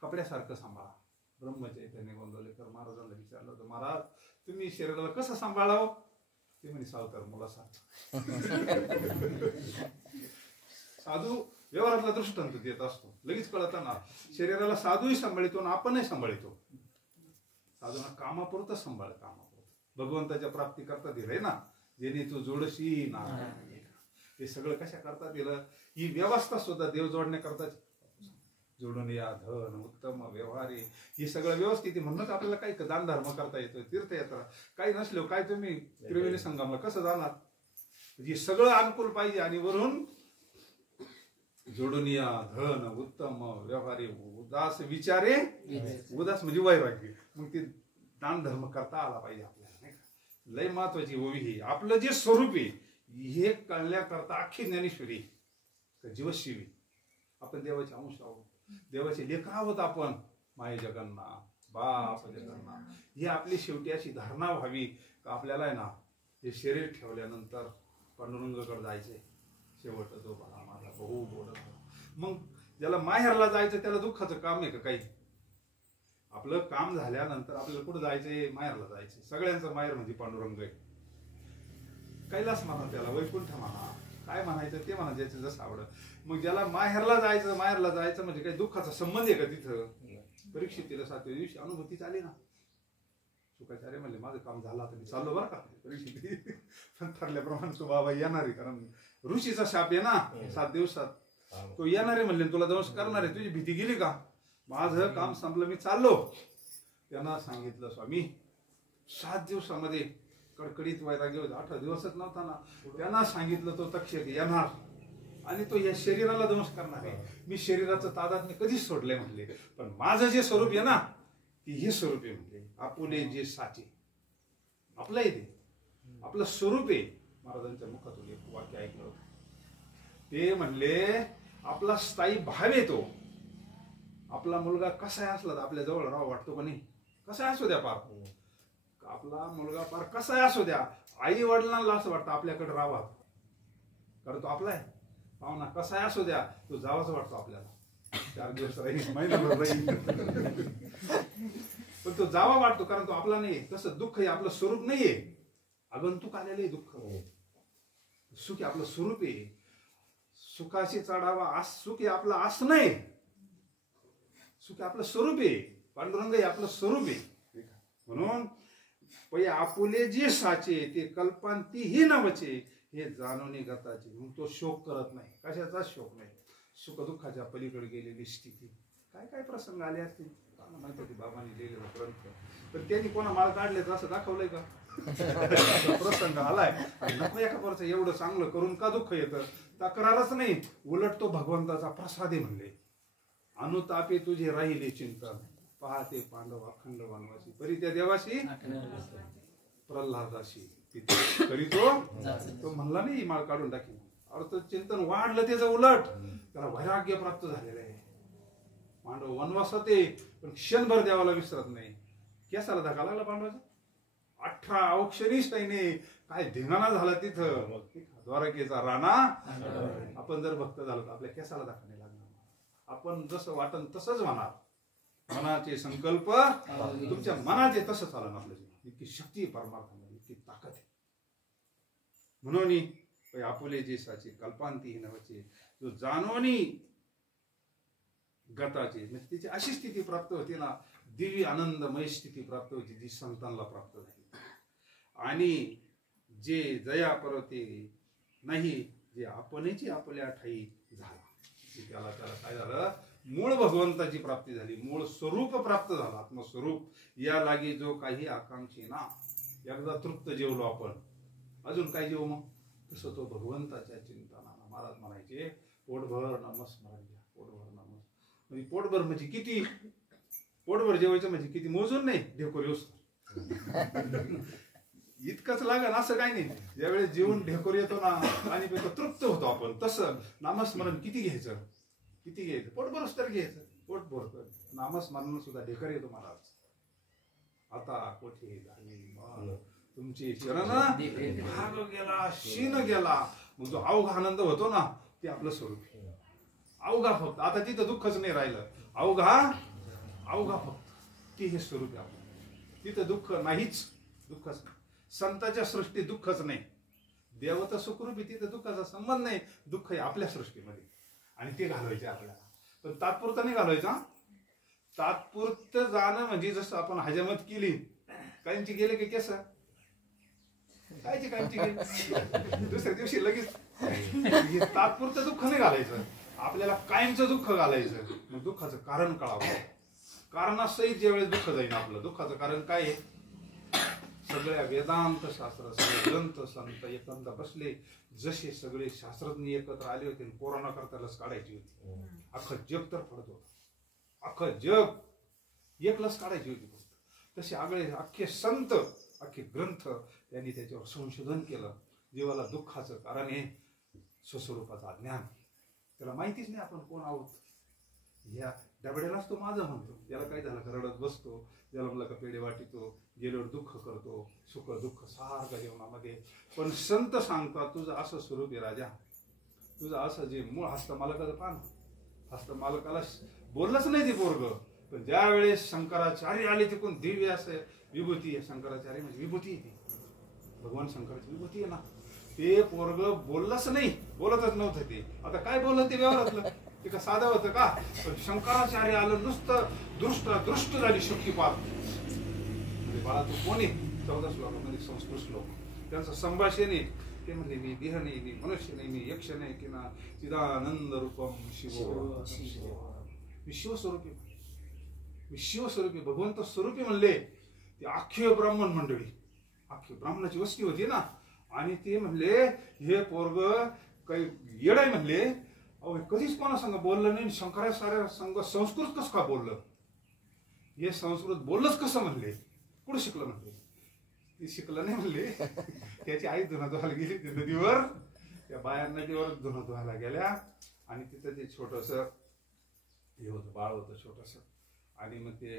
कपड्यासारखं सांभाळा. ब्रह्मचैतन्य गोंदवलेकर महाराजांना विचारलं होतं, महाराज तुम्ही शरीराला कसं सांभाळावं? ते म्हणे सावकार मुलासारखं. साधू व्यवहारातला दृष्टांत देत असतो. लगेच कळतं ना. शरीराला साधूही सांभाळतो आणि आपणही सांभाळतो. साधूना कामापुरतं सांभाळ, कामापुरतं. भगवंताच्या प्राप्ती करता दिलंय ना, जेणे तू जोडशी ना. हे सगळं कशा करता दिलं? ही व्यवस्था सुद्धा देव जोडण्याकरता. जोडून या धन उत्तम व्यवहारे हे सगळं व्यवस्थित. म्हणूनच आपल्याला काही दान धर्म करता येतो, तीर्थयात्रा काही नसलो काय तुम्ही त्रिवेणी संगमला कसं जाणार? हे सगळं अनुकूल पाहिजे. आणि वरून जोडून या धन उत्तम व्यवहारे उदास विचारे. उदास म्हणजे वैराग्य. मग ते दान धर्म करता आला पाहिजे आपल्याला, नाही का? लय महत्वाची ओवी ही. आपलं जे स्वरूप आहे हे कळण्याकरता अख्खी ज्ञानेश्वरी जीवशिवी. आपण देवाचे अंश आहोत, देवाचे लेख आहोत आपण. माय जगन्नाथ बाप जगन्नाथ. ही आपली शेवटी अशी धारणा व्हावी का आपल्याला आहे ना हे शरीर ठेवल्यानंतर पांडुरंगाकडे जायचंय. शेवट जो बघा माझा बहु गोड. मग ज्याला माहेरला जायचं त्याला दुःखाचं काम आहे का काही? आपलं काम झाल्यानंतर आपल्याला कुठं जायचंय? माहेरला जायचंय. सगळ्यांचं माहेर म्हणजे पांडुरंग आहे. कैलास म्हणा, त्याला वैकुंठ म्हणा, काय म्हणायचं ते म्हणा, ज्याचं जसं आवडत. मग ज्याला माहेरला जायचं म्हणजे काही दुःखाचा संबंध आहे का तिथं? परीक्षितीला 7व्या दिवशी अनुभूती आली ना. शुकाचार्य म्हणले माझं काम झालं आता मी चाललो बरं का. परीक्षिती पण ठरल्याप्रमाणे तो बाबा येणार आहे, कारण ऋषीचा शाप आहे ना 7 दिवसात. तो येणार आहे म्हणले, तुला दंश करणार आहे. तुझी भीती गेली का? माझं काम संपलं, मी चाललो. त्यांना सांगितलं स्वामी 7 दिवसामध्ये कडकडीत वैराग्य होता. 8 दिवसच नव्हता ना. त्यांना सांगितलं तो तक्षक येणार आणि तो या शरीराला दंश करणार आहे. मी शरीराचं तादात मी कधीच सोडलंय म्हणले, पण माझं जे स्वरूप आहे ना ती हे स्वरूप आहे म्हणले. आपुले जे साचे आपलं आहे ते आपलं स्वरूप आहे. महाराजांच्या मुखातून एक वाक्य ऐकलं होतं. ते म्हणले आपला स्थायी भाव येतो. आपला मुलगा कसा असला तर आपल्या जवळ राहावं वाटतो का नाही? कसा असू द्या पार, आपला मुलगा पार कसा असू द्या, आई वडिलांना असं वाटतं आपल्याकडे राहावा, कारण तो आपला आहे. पाहुणा कसा असू द्या तो जावाच वाटतो आपल्याला. 4 दिवस राहील, महिनाभर राहील, पण तो जावा वाटतो कारण तो आपला नाही. तसं दुःख हे आपलं स्वरूप नाहीये, आगंतुक आलेलं दुःख. सुख हे आपलं स्वरूप आहे. सुखाशी चढावा सुख हे आपलं आस नाही, सुख हे आपलं स्वरूप आहे. पांडुरंग हे आपलं स्वरूप आहे. म्हणून पै आपुले जे साचे ते कल्पांती ही नवचे हे जाणून गताचे. मग तो शोक करत नाही, कशाचा शोक नाही. सुख दुःखाच्या पलीकडे गेलेली स्थिती. काय काय प्रसंग आले असतील माहिती होती बाबांनी लिहिलेला ग्रंथ, पण त्यांनी कोणा माल काढले असं दाखवलंय का? प्रसंग आलाय नको एका परचं एवढं चांगलं करून का दुःख येतं? तक्रारच नाही, उलट तो भगवंताचा प्रसाद आहे म्हणले. अनुतापे तुझे राहिले चिंतन पाहते पांडव अखंड वनवासी परी त्या देवाशी प्रल्हादाशी तरी तो म्हणला नाही माळ काढून टाकी. अर्थ चिंतन वाढलं त्याचं, उलट त्याला वैराग्य प्राप्त झालेलं आहे. पांडव वनवासात आहे पण क्षणभर देवाला विसरत नाही. केसाला धक्का लागला पांडवाचा. 18 अवक्षरी सैन्य काय धिंगाणा झाला तिथं. द्वारकेचा राणा. आपण जर भक्त झालो तर आपल्या केसाला धक्का नाही लागणार. आपण जसं वाटन तसंच होणार. मनाचे संकल्प तुमच्या मनाचे तसं चालणार. आपलं इतकी शक्ती परमार्थामध्ये, इतकी ताकद आहे. म्हणून आपुले जे साचे कल्पांती नवचे जो जाणवणी गताचे, म्हणजे तिची अशी स्थिती प्राप्त होती ना, दिव्य आनंदमय स्थिती प्राप्त होती जी संतांना प्राप्त झाली. आणि जे जया परते नाही जे आपणची आपल्या ठाई झाला, त्याला काय झालं? मूळ भगवंताची प्राप्ती झाली, मूळ स्वरूप प्राप्त झालं. आत्मस्वरूप या लागी जो काही आकांक्षी ना. एकदा तृप्त जेवलो आपण, अजून काय जेवू मग? तसं तो भगवंताच्या चिंतनाला महाराज म्हणायचे पोटभर नामस्मरण घ्या. पोटभर नामस्मरण म्हणजे पोटभर म्हणजे किती? पोटभर जेवायचं म्हणजे किती मोजून नाही, ढेकोर येऊस इतकंच लागन असं काही नाही. ज्यावेळेस जेवून ढेकोर येतो ना आणि तृप्त होतो आपण, तसं नामस्मरण किती घ्यायचं? किती घ्यायचं? पोटभरच तर घ्यायचं. पोटभर नामस्मरण सुद्धा ढेकर येतो महाराज. आता कोठे झाली तुमची चरण भाग गेला, शीन गेला. मग जो अवघा आनंद होतो ना ते आपलं स्वरूप. अवघा फक्त आता तिथं दुःखच नाही राहिलं. अवघा फक्त ती हे स्वरूप आहे आपलं. तिथं दुःख नाहीच, दुःखच नाही. संताच्या सृष्टीत दुःखच नाही. देव तर सुखरूपी, तिथं दुःखाचा संबंध नाही. दुःख आहे आपल्या सृष्टीमध्ये आणि ते घालवायचे आपल्याला. पण तात्पुरतं नाही घालवायचा. तात्पुरतं जाणं म्हणजे जसं आपण हजामत केली, काहींची गेले की केस कायची गेली दुसऱ्या दिवशी लगेच. तात्पुरतं दुःख नाही घालायचं, आपल्याला कायमचं दुःख घालायचं. मग दुःखाचं कारण कळावं. कारणासहित ज्यावेळेस दुःख जाईल आपलं, दुःखाचं कारण काय आहे? सगळ्या वेदांत शास्त्र, सगळे ग्रंथ संत एकंद बसले. जसे सगळे शास्त्रज्ञ एकत्र आले होते, कोरोना करता लस काढायची होती. अख्खं जग तर पडत होतं, अख्खं जग एक लस काढायची होती फक्त. तसे आगळे अख्खे संत, अख्खे ग्रंथ त्यांनी त्याच्यावर संशोधन केलं. जीवाला दुःखाचं कारण आहे स्वस्वरूपाचं अज्ञान. त्याला माहितीच नाही आपण कोण आहोत. ह्या डबड्यालाच तो माझं म्हणतो. याला काय झालं का रडत बसतो, जन्मला का पेढे वाटितो, गेल्यावर दुःख करतो, सुख दुःख सारखं जीवनामध्ये. पण संत सांगतात तुझं असं स्वरूप आहे राजा, तुझं असं जे मूळ हस्तमालकाचं पान, हस्तमालकाला बोललंच नाही ते पोरग. पण ज्या वेळेस शंकराचार्य आले ते कोण दिव्य असं विभूती आहे. शंकराचार्य म्हणजे विभूती आहे, ती भगवान शंकराची विभूती आहे ना. ते पोरग बोललंच नाही, बोलतच नव्हतं ते. आता काय बोललं ते व्यवहारातलं, ते का साधं होतं का? पण शंकराचार्य आलं, नुसतं दृष्ट झाली शक्तिपात. म्हणजे बाळा तू कोण आहे? 14 श्लोकामध्ये संस्कृत श्लोक, त्यांचं संभाषण आहे. ते म्हणजे मी देह नाही, मी मनुष्य नाही, मी यक्ष नाही, की ना चिदानंद रूपम शिव, मी शिवस्वरूपी, मी शिवस्वरूपी भगवंत स्वरूपी म्हणले. ते अख्खे ब्राह्मण मंडळी, अख्खे ब्राह्मणाची वस्ती होती ना. आणि ते म्हणले हे पोरग काही येडाय म्हणले. अहो कधीच कोणा संग बोललं नाही, शंकराचार्य संग संस्कृत कसं का बोललं? हे संस्कृत बोललंच कसं म्हणले? कुठं शिकलं म्हणले? ते शिकलं नाही म्हणले. त्याची आई धुणं धुवायला गेली ते नदीवर, त्या बाया नदीवर धुणं धुवायला गेल्या. आणि तिथं ते छोटस हे होतं, बाळ होतं छोटस. आणि मग ते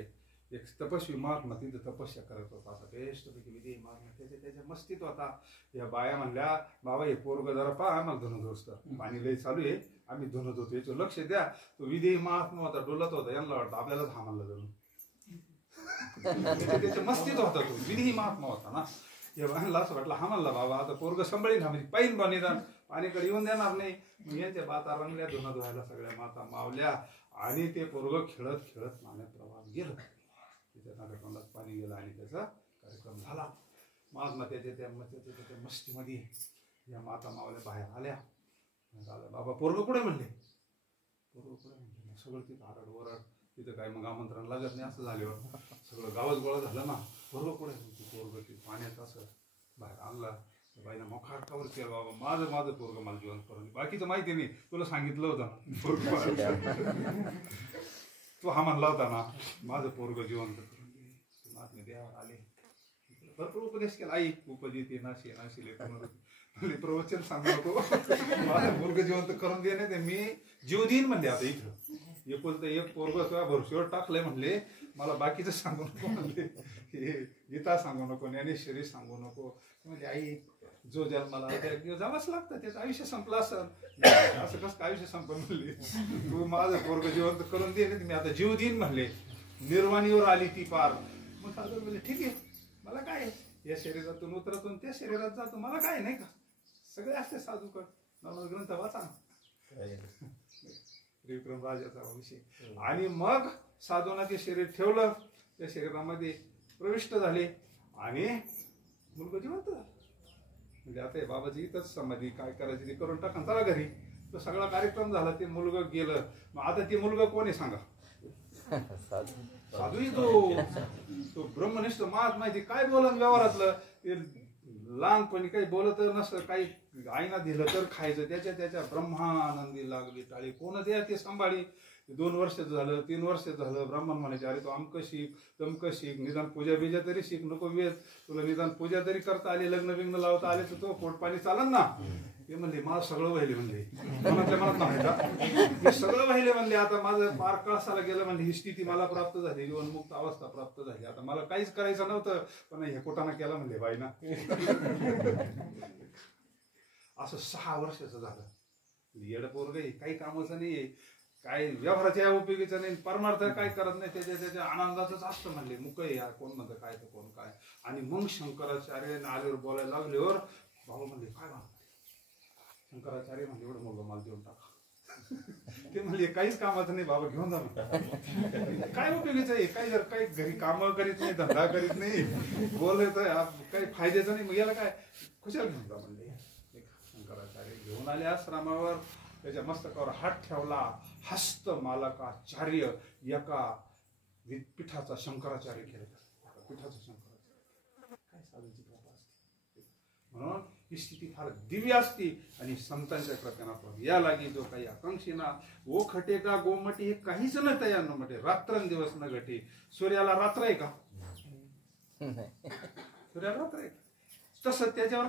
एक तपस्वी महात्मा तिथं तपस्या करत होता, असा बेस्टपैकी विधी महात्मा त्याच्या मस्तीत होता. या बाया म्हणल्या बाबा हे पोरग जरा पहा, आम्हाला धुणं धुस्त पाणी लई चालू आहे, आम्ही धुणं धुतो, याचं लक्ष द्या. तो विधी महात्मा होता, डोलत होता. यांना वाटतं आपल्याला थांबलं धरून, त्याच्या मस्तीत होता तो विधी महात्मा होता ना. या बायांना असं वाटलं हा म्हणला बाबा आता पोरग सांभाळीन, म्हणजे पाहिन बा निदान, पाणीकडे येऊन देणार नाही. मग यांच्या बाता रंगल्या, धुणं धुवायला सगळ्या माता मावल्या. आणि ते पोरग खेळत खेळत पाण्यात प्रवाहात गेलं. त्याच्या नाकातोंडात पाणी गेलं आणि त्याचा कार्यक्रम झाला. महात्मा त्याच्या मस्तीमध्ये या माता मावल्या बाहेर आल्या. बाबा पोरग कुठे म्हणले, पोरग कुठे म्हणले. सगळं तिथं आरड ओरड, तिथं काय मग आमंत्रण लागत नाही. असं झाल्यावर सगळं गावात गोळा झालं ना. पोरग कुठे म्हणते, पोरग ते पाण्यात असं बाहेर आणला. बाईनं मोखार कवर केलं, बाबा माझं पोरग मला जिवंत करून, बाकीचं माहिती नाही, तुला सांगितलं होतं तू हा म्हणला होता ना माझं पोरग जिवंत करून दे. महात्मे देवावर आले, भरपूर उपदेश केला. आई उपजिते नाशी नाशिले प्रवचन सांगू नको, माझं पोरग जिवंत करून दे, नाही ते मी जीव देईन म्हणले. आता इथं एकुलतं एक पोरग तुझ्या भरशीवर टाकलंय म्हणले, मला बाकीचं सांगू नको म्हणले, हे गीता सांगू नको, ज्ञानेश्वरी सांगू नको. म्हणजे आई जो जन्माला जावंच लागतं, त्याचं आयुष्य संपलं असं कसं आयुष्य संपलं म्हणले. तू माझं पोरग जिवंत करून दे, नाही मी आता जीव देईन म्हणले. निर्वाणीवर आली ती पार. मग साधू म्हणले ठीक आहे, मला काय या शरीरातून उतरतून त्या शरीरात जातो, मला काय नाही का, सगळे असते साधूकड. नॉर्मल ग्रंथ वाचा विक्रम राजाचा विषय. आणि मग साधूना ते शरीर ठेवलं, त्या शरीरामध्ये प्रविष्ट झाले आणि मुलगा जिवंत झाला. म्हणजे आता बाबाजी इथंच समाधी काय करायची ते करून टाका, चला घरी. तो सगळा कार्यक्रम झाला, ते मुलगा गेलं. मग आता ते मुलगा कोण आहे सांगा? साधू तो ब्रह्मनिष्ठ महात्मा. ते काय बोलन व्यवहारातलं, ते लहानपणी काही बोलत नसतं, काही आईना दिलं तर खायचं. त्याच्या ब्रह्मानंदी लागली टाळी, कोण द्या ते सांभाळी. 2 वर्ष झालं, 3 वर्ष झालं, ब्राह्मण म्हणायचे अरे तो अमकं शिक तमकं शिक, निदान पूजा बिजा तरी शिक, नको वेद तुला निदान पूजा तरी करता आली, लग्न बिग्न लावता आले तर तो पोट पाणी चालन ना. ते म्हणले मला सगळं वाहिले म्हणले, मनातल्या मनात नाही हे सगळं वाहिले म्हणले. आता माझं पार कळसाला गेलं म्हणले, ही स्थिती मला प्राप्त झाली, जीवनमुक्त अवस्था प्राप्त झाली, आता मला काहीच करायचं नव्हतं, पण हे कोटाना केला म्हणले बाईना. असं 6 वर्षाचं झालं. येड पोरग काही कामाचं नाहीये, काय व्यवहाराच्या उपयोगीचं नाही, परमार्थ काय करत नाही, त्याच्या आनंदातच असतं म्हणले. मुक या कोण म्हणतं काय तर कोण काय. आणि मग शंकराचार्य आल्यावर बोलायला लागल्यावर बाबा म्हणले काय म्हणतो. शंकराचार्य म्हणजे एवढं मुलगा मला देऊन टाका. ते म्हणले काहीच कामाचं नाही बाबा, घेऊन जा. काय उपयोगीचं आहे, काही जर काही घरी कामं करीत नाही, धंदा करीत नाही, बोलत काही फायद्याचं नाही, मग याला काय खुशाल घेऊन जा म्हणले. शंकराचार्य घेऊन आले आश्रमावर, त्याच्या मस्तकावर हात ठेवला. हस्त मालकाचार्य एका पीठाचा शंकराचार्य केला, पीठाचा शंकराचार्य. काय साधूची कृपा असते. म्हणून ही स्थिती फार दिव्य असते. आणि संतांच्या कृपेना या लागी जो काही आकांक्षीना ओ खटे का गोमटी, हे काहीच न तयार न म्हटे, रात्रंदिवस न घटे. सूर्याला रात्र आहे का? सूर्याला रात्र आहे. तसं त्याच्यावर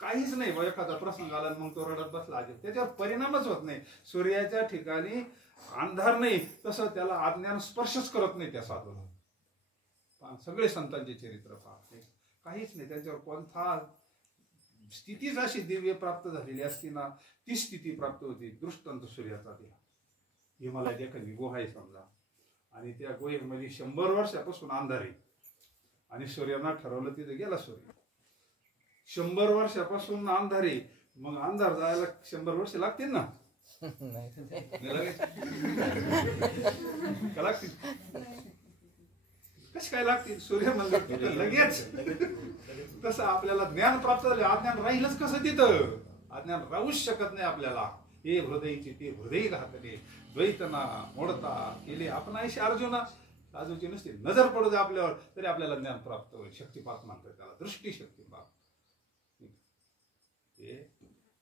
काहीच नाही. एखादा प्रसंग आला मग तो रडत बसला, त्याच्यावर परिणामच होत नाही. सूर्याच्या ठिकाणी अंधार नाही तसं त्याला अज्ञान स्पर्शच करत नाही त्या साधूला. सगळे संतांचे चरित्र पाहते, काहीच नाही त्यांच्यावर कोणता स्थितीच अशी दिव्य प्राप्त झालेली असती ना, ती स्थिती प्राप्त होती. दृष्टांत सूर्याचा दिला. हिमालयात एखादी गुहा आहे समजा, आणि त्या गुहेमध्ये 100 वर्षापासून अंधार आहे, आणि सूर्यानं ठरवलं तिथे गेला सूर्य. 100 वर्षापासून अंधार आहे, मग अंधार जायला 100 वर्ष लागतील ना? लागतील कशी काय लागतील? सूर्य मंदिर लगेच. तसं आपल्याला ज्ञान प्राप्त झाले, अज्ञान राहीलच कसं तिथं? अज्ञान राहूच शकत नाही आपल्याला. हे हृदयची ते हृदय घातले, द्वैतना मोडता केले आपण ऐशी अर्जुना. अर्जुनची नसते नजर पडू दे आपल्यावर तरी आपल्याला ज्ञान प्राप्त होईल. शक्तिपात म्हणतात त्याला, दृष्टी शक्तिपात.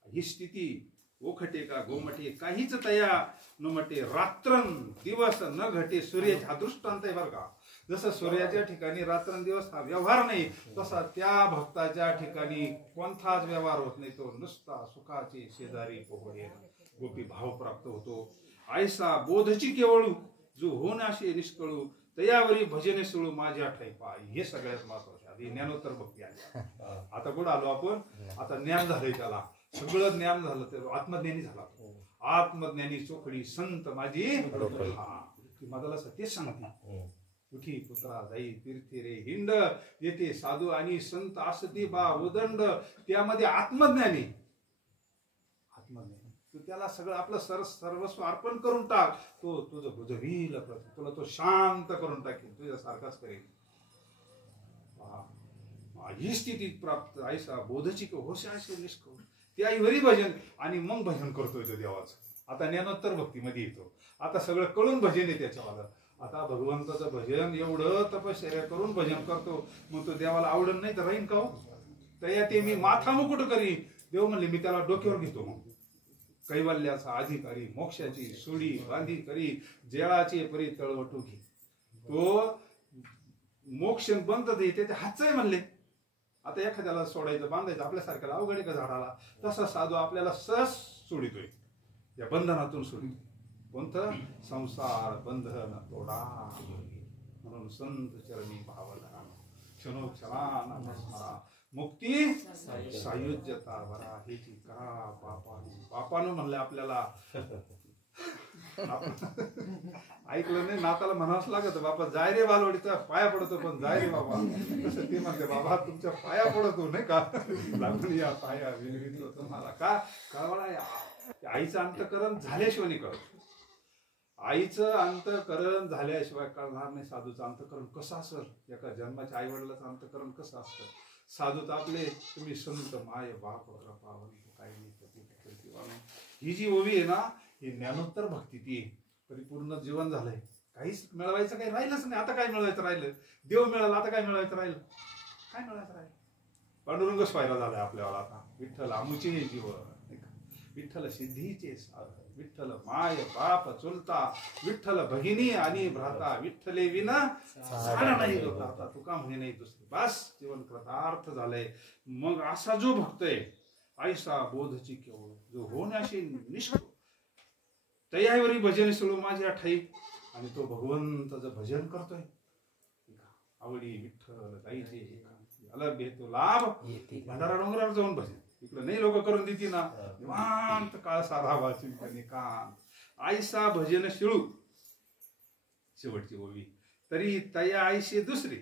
ही स्थिती ओखटे का गोमटे काहीच तया न मटे, रात्रन दिवस न घटे सूर्याचा. हा दृष्टांत आहे बरं का. जसं सूर्याच्या ठिकाणी रात्रंदिवस हा व्यवहार नाही, तसा त्या भक्ताच्या ठिकाणी कोणताच व्यवहार होत नाही. तो नुसता सुखाचे शेजारी पोहणे गोपी भाव प्राप्त होतो. ऐसा बोधची केवळू जो होण्याशी निष्कळू, तयावरी भजने सुळू माझ्या ठैपा. हे सगळ्यात महत्वाचे. आधी ज्ञानोत्तर भक्ती आली. आता कुठं आलो आपण? आता ज्ञान झालंय त्याला, सगळं ज्ञान झालं तर आत्मज्ञानी झाला. आत्मज्ञानी चोखडी संत माझी. ती मदाला तेच सांगते, उठी पुत्रा जाई तीर्थी रे हिंड, येथे साधू आणि संत असती बा उदंड. त्यामध्ये आत्मज्ञानी, आत्मज्ञानी तू त्याला सगळं आपलं सर्वस्व अर्पण करून टाक. तो तुझं बुजवील, तुला तो शांत करून टाकेल, तुझ्यासारखाच करेल. ही स्थिती प्राप्त ऐसा बोधची होशाशी निष्कळ, ते आईवरी भजन. आणि मग भजन करतोय तो देवाचं. आता ज्ञानोत्तर भक्तीमध्ये येतो. आता सगळं कळून भजन आहे त्याच्यावाला. आता भगवंताचं भजन एवढं तपश्चर्या करून भजन करतो, मग तो देवाला आवडत नाही तर राहीन का हो? तया ते मी माथा मुकुट करी. देव म्हणले मी त्याला डोक्यावर घेतो. मग कैवल्याचा अधिकारी, मोक्षाची सुडी बांधी करी, जेळाचे परी तळवटू घे. तो मोक्ष बंद देते ते हातच आहे म्हणले. आता एखाद्याला सोडायचं बांधायचं आपल्यासारख्याला अवघड का झाडाला, तसा साधू आपल्याला सहज सोडितोय, या बंधनातून सोडितोय. कोणतं? संसार बंधन तोडा. म्हणून संत चरणी भावधरा, क्षणोक्षणा नमस्कारा, मुक्ती सायुज्यता भरा. हे ती करा बापानं म्हणलं आपल्याला. ऐकलं नाही, नाताला म्हणावंच लागत, बाबा जाय रे बालवडीचा पाया पडतो, पण जाय रे बाबा. तसं ते म्हणते, बाबा तुमच्या पाया पडतो नाही का, लागून या पाया विनवितो तुम्हाला. का कळवळा आईचं अंतकरण झाल्याशिवाय नाही कळत. आईचं अंतकरण झाल्याशिवाय कळणार नाही साधूचं अंतकरण कसं असेल. एका जन्माच्या आई वडिलाचं अंतकरण कसं असतं. साधूत आपले तुम्ही संत माय बाप कृपावून काही नाही. ही जी ओवी आहे ना, ही ज्ञानोत्तर भक्ती ती परिपूर्ण जीवन झालंय. काहीच मिळवायचं काही राहिलंच नाही. आता काय मिळवायचं राहिलं? देव मिळाला, आता काय मिळवायचं राहिलं? काय मिळवायचं राहिलं? पांडुरंगच व्हायला झालाय आपल्याला. आता विठ्ठल आमुचे जीवन, विठ्ठल सिद्धीचे सार, विठ्ठल माय बाप चुलता, विठ्ठल भगिनी आणि भ्राता, विठ्ठले विना सारा नाही होता. आता तुका म्हणे नाही दुसरे, बस जीवन कृतार्थ झालंय. मग असा जो भक्त आहे, ऐसा बोधची केवळ जो होण्याशी निष्ठ, तयावरी भजन सुळू माझ्या ठाई. आणि तो भगवंताचं भजन करतोय. आवडी विठ्ठल गाईचे अलग घेतो लाभ, भंडारा डोंगरावर जाऊन भजन. इकडे नाही लोक करून देती ना, निवांत काळ सारा वाचून कांत. आईसा भजन शिळू. शेवटची ओवी, तरी तया आईशी दुसरी,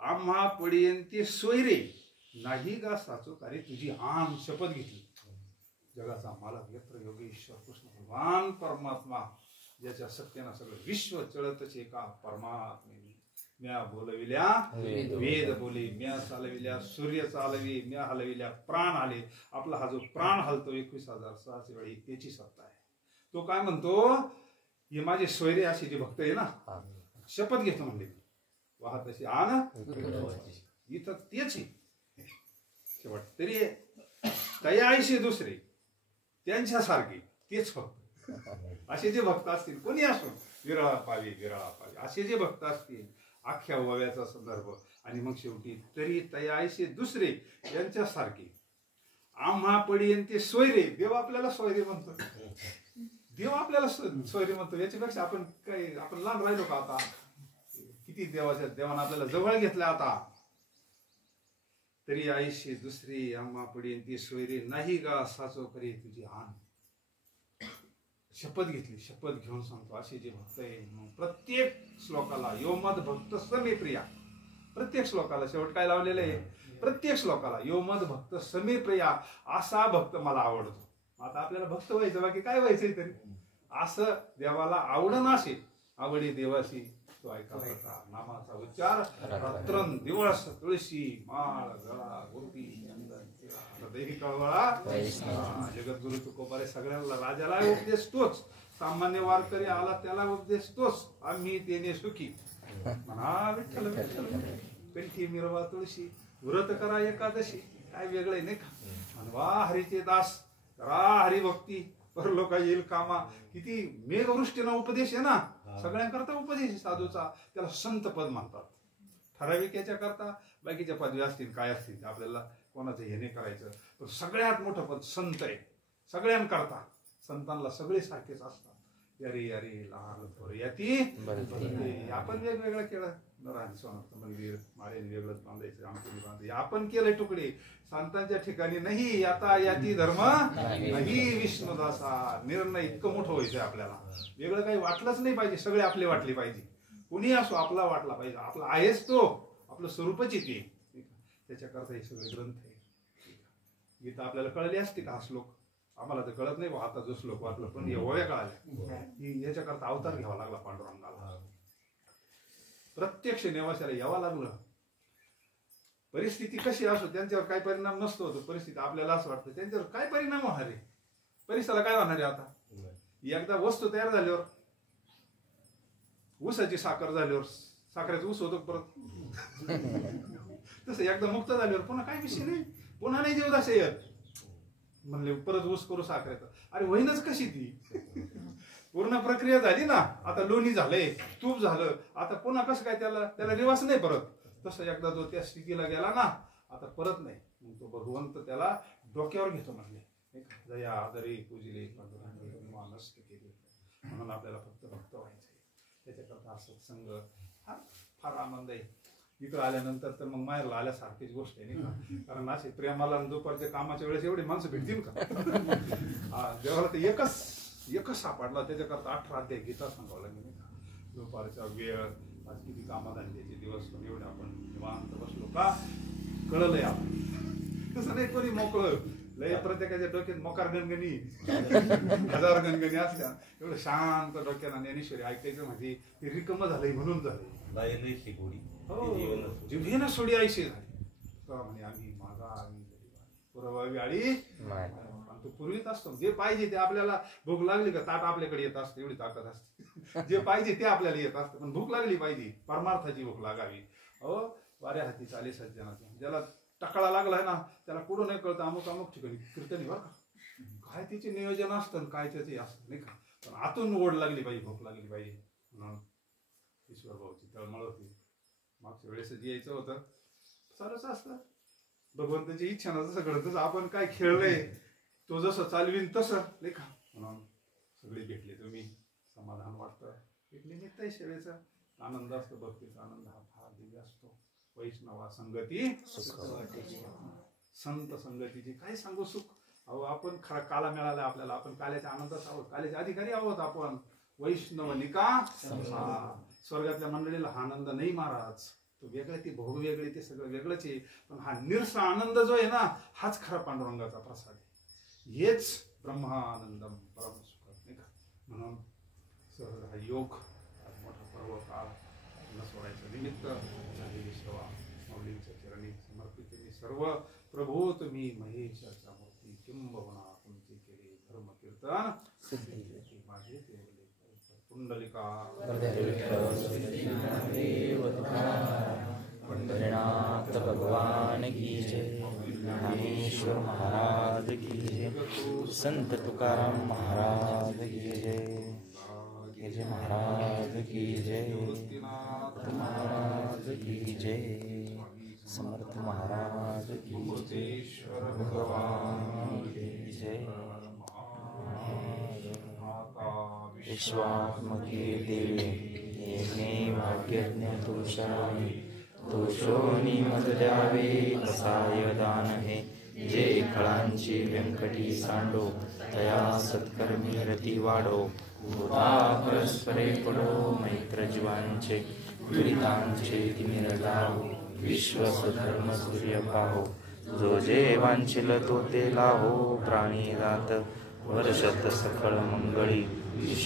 आम्हा पडियंती सोयरे, नाही गा साचो कार्य तुझी आम. शपथ घेतली जगाचा मालक यत्र योगेश्वर कृष्ण भगवान परमात्मा, ज्याच्या सत्यानं सगळं विश्व चळतच एका परमात्मे. म्या बोलविल्या वेद बोले, म्या चालविल्या सूर्य चालवी, म्या हलविल्या प्राण आले. आपला हा जो प्राण हलतो 21,006 वेळी, त्याची सत्ता आहे. तो काय म्हणतो, हे माझे सोयरे असे जे भक्त आहे ना, शपथ घेतो म्हणले, वाहत अशी आण इथं तेच शेवट. तरी तयाशी दुसरे त्यांच्यासारखे तेच फक्त असे जे भक्त असतील, कोणी असो, विरळा पावी विरळा पावी, असे जे भक्त असतील, अख्ख्या ओव्याचा संदर्भ. आणि मग शेवटी तरी तयाशी दुसरे यांच्यासारखे, आम्हा पडियंते सोयरे. देव आपल्याला सोयरे म्हणतो. देव आपल्याला सोयरी म्हणतो. याच्यापेक्षा आपण लहान राहिलो का आता? किती देवानं आपल्याला जवळ घेतलं आता. तरी आईशी दुसरी आम्हा पडेन ती सोयरी नाही का साचो करी तुझी आण. शपथ घेतली. शपथ घेऊन सांगतो असे जे भक्त आहे प्रत्येक श्लोकाला यो मद भक्त समे प्रिया. प्रत्येक श्लोकाला शेवट काय लावलेलं आहे? प्रत्येक श्लोकाला यो मद भक्त समे प्रिया असा भक्त मला आवडतो. आता आपल्याला भक्त व्हायचं बाकी काय व्हायचंय तरी असं देवाला आवडणं असे आवडी देवाशी तो ऐकायचा. नामाचा उच्चार रात्रन दिवस तुळशी माळ गळा गोपी दैवी कळवळा. जगद्गुरु तुकोबारे सगळ्यांना राजाला उपदेश तोच. सामान्य वारकरी आला त्याला उपदेश तोच. आम्ही तेने सुखी म्हणा विठ्ठल विठ्ठल. कंठी मिरवा तुळशी व्रत करा एकादशी. काय वेगळं नाही का? म्हणवा हरीचे दास करा हरिभक्ती परलोका येईल कामा. किती मेघवृष्टीनं उपदेश आहे ना. सगळ्यांकरता उपदेश आहे साधूचा. त्याला संत पद म्हणतात. ठराविक याच्या करता बाकीच्या पदवी असतील काय असतील आपल्याला कोणाचं हे नाही करायचं. पण सगळ्यात मोठं पद संत आहे सगळ्यांकरता. संतांना सगळे सारखेच असतात. अरे अरे लहान थोर याती. आपण वेगवेगळं केलं. सोनाचं मंदिर माळेने वेगळंच बांधायचं आमचं बांधायचं आपण केलंय तुकडे. संतांच्या ठिकाणी नाही आता याती धर्म नाही विष्णुदासा. निर्णय इतकं मोठं व्हायचंय आपल्याला. वेगळं काही वाटलंच नाही पाहिजे. सगळे आपले वाटले पाहिजे. कुणी असो आपला वाटला पाहिजे. आपला आहेच तो. आपलं स्वरूपच येते. त्याच्याकरता हे सगळे ग्रंथ आहे. गीता आपल्याला कळली असते का? हा श्लोक आम्हाला तर कळत नाही. आता जो श्लोक वाटलं पण एवढ्या कळाल्या. याच्याकरता अवतार घ्यावा लागला पांडुरंगाला. प्रत्यक्ष नेवाशाला यावं लागलं. परिस्थिती कशी असो त्यांच्यावर काय परिणाम नसतो. तो परिस्थिती आपल्याला असं वाटतं त्यांच्यावर काय परिणाम होणार आहे. परिसराला काय होणार आहे आता? एकदा वस्तू तयार झाल्यावर ऊसाची साखर झाल्यावर साखरेचा ऊस होतो परत. तसं एकदा मुक्त झाल्यावर पुन्हा काय विषय नाही. पुन्हा नाही देवदास येत म्हणले परत ऊस करू साखरेचा. अरे वहीनच कशी ती पूर्ण प्रक्रिया झाली ना. आता लोणी झालंय तूप झालं. आता पुन्हा कसं काय त्याला रिवास नाही परत. तसं एकदा जो त्या स्थितीला गेला ना आता परत नाही. मग तो भगवंत त्याला डोक्यावर घेतो म्हणले. दया आदरे पूजिले मानस केले. म्हणून आपल्याला फक्त भक्त व्हायचंय. त्याच्याकरता असं संघ फार आनंद आहे. इकडं आल्यानंतर तर मग माहेरला आल्यासारखीच गोष्ट आहे नाही का? कारण असे प्रेमाला दुपारच्या कामाच्या वेळेस एवढी माणसं भेटतील का? देवाला तर एकच सापडला. त्याच्याकरता 18 अध्याय गीता सांगावं लागेल. दुपारचा वेळ आज किती कामाधंद्याचे दिवस पण एवढे आपण निवांत बसलो का कळलंय आपण. तसं नाही कोणी मोकळं लय प्रत्येकाच्या डोक्यात मोकार गणगणी 1000 गणगणी असल्या. एवढं शांत डोक्यानं ज्ञानेश्वरी ऐकायचं म्हणजे ते रिकम झालंय म्हणून झालंय. जिभेनं सोडी आईशी झाली. म्हणे आम्ही मागा आम्ही पुरवावी आळी. तो पूर्वीच असतो. जे पाहिजे ते आपल्याला भूक लागली का ताट आपल्याकडे येत असतं. एवढी ताकद असते. जे पाहिजे ते आपल्याला येत असतं. पण भूक लागली पाहिजे. परमार्थाची भूक लागावी. अहो वाऱ्या हाती चाले सज्जनाचा. ज्याला टकळा लागलाय ना त्याला कुठं नाही कळतं. अमुक अमुक ठिकाणी कीर्तनी बरं का काय तिचे नियोजन असतं काय त्याचे असतं नाही का. पण आतून ओढ लागली पाहिजे भूक लागली पाहिजे. म्हणून ईश्वर भाऊची तळमळ होती. मागच्या वेळेस जे यायचं होतं चालूच असतं. भगवंताची इच्छा ना जसं घडत तसं आपण काय खेळलंय तो जसं चालवीन तसं नाही का. म्हणून सगळे भेटले तुम्ही समाधान वाटतं. एक निमित्त आहे सेवेचा आनंद असतो. भक्तीचा आनंद हा फार दिव्य असतो. वैष्णवा संगती संत संगतीची काय सांगू सुख. अहो आपण खरा काला मिळाला आपल्याला. आपण काल्याच्या आनंदात आहोत. काल्याचे अधिकारी आहोत आपण. वैष्णव निका स्वर्गातल्या मंडळीला हा आनंद नाही महाराज. तो वेगळे ते भोग वेगळे ते सगळं वेगळंच आहे. पण हा निरसा आनंद जो आहे ना हाच खरा पांडुरंगाचा प्रसाद आहे. हेच ब्रह्मानंदम परम सुख नाही का. म्हणून सहज हा योग मोठा पर्व काळ न सोडायचं निमित्त झालेली सेवा माऊलींच्या चरणी समर्पित केली. सर्व प्रभू तुम्ही महेशाच्या मूर्ती किंबहुना तुमचे केले धर्म कीर्तन माझे पुंडलिका पंढरीनाथ भगवान की जय. ज्ञानेश्वर महाराज की जय. संत तुकाराम महाराज की जय. जय महाराज की जय. महाराज की जय. समर्थ महाराज की जय. भगवान की जय. विश्वात्मके देवे येणे भाग्यज्ञ तुषावे तुषोनी मत द्यावे कसाय दान हे जे खळांची व्यंकटी सांडो तया सत्कर्मी रती वाढो भूता परस्परे पडो मैत्र जीवांचे दुरितांचे तिमिर लावो विश्वसधर्म सूर्य पाहो जो जे वांछिल तो ते लाहो प्राणी जात वर्षत सकळ मंगळी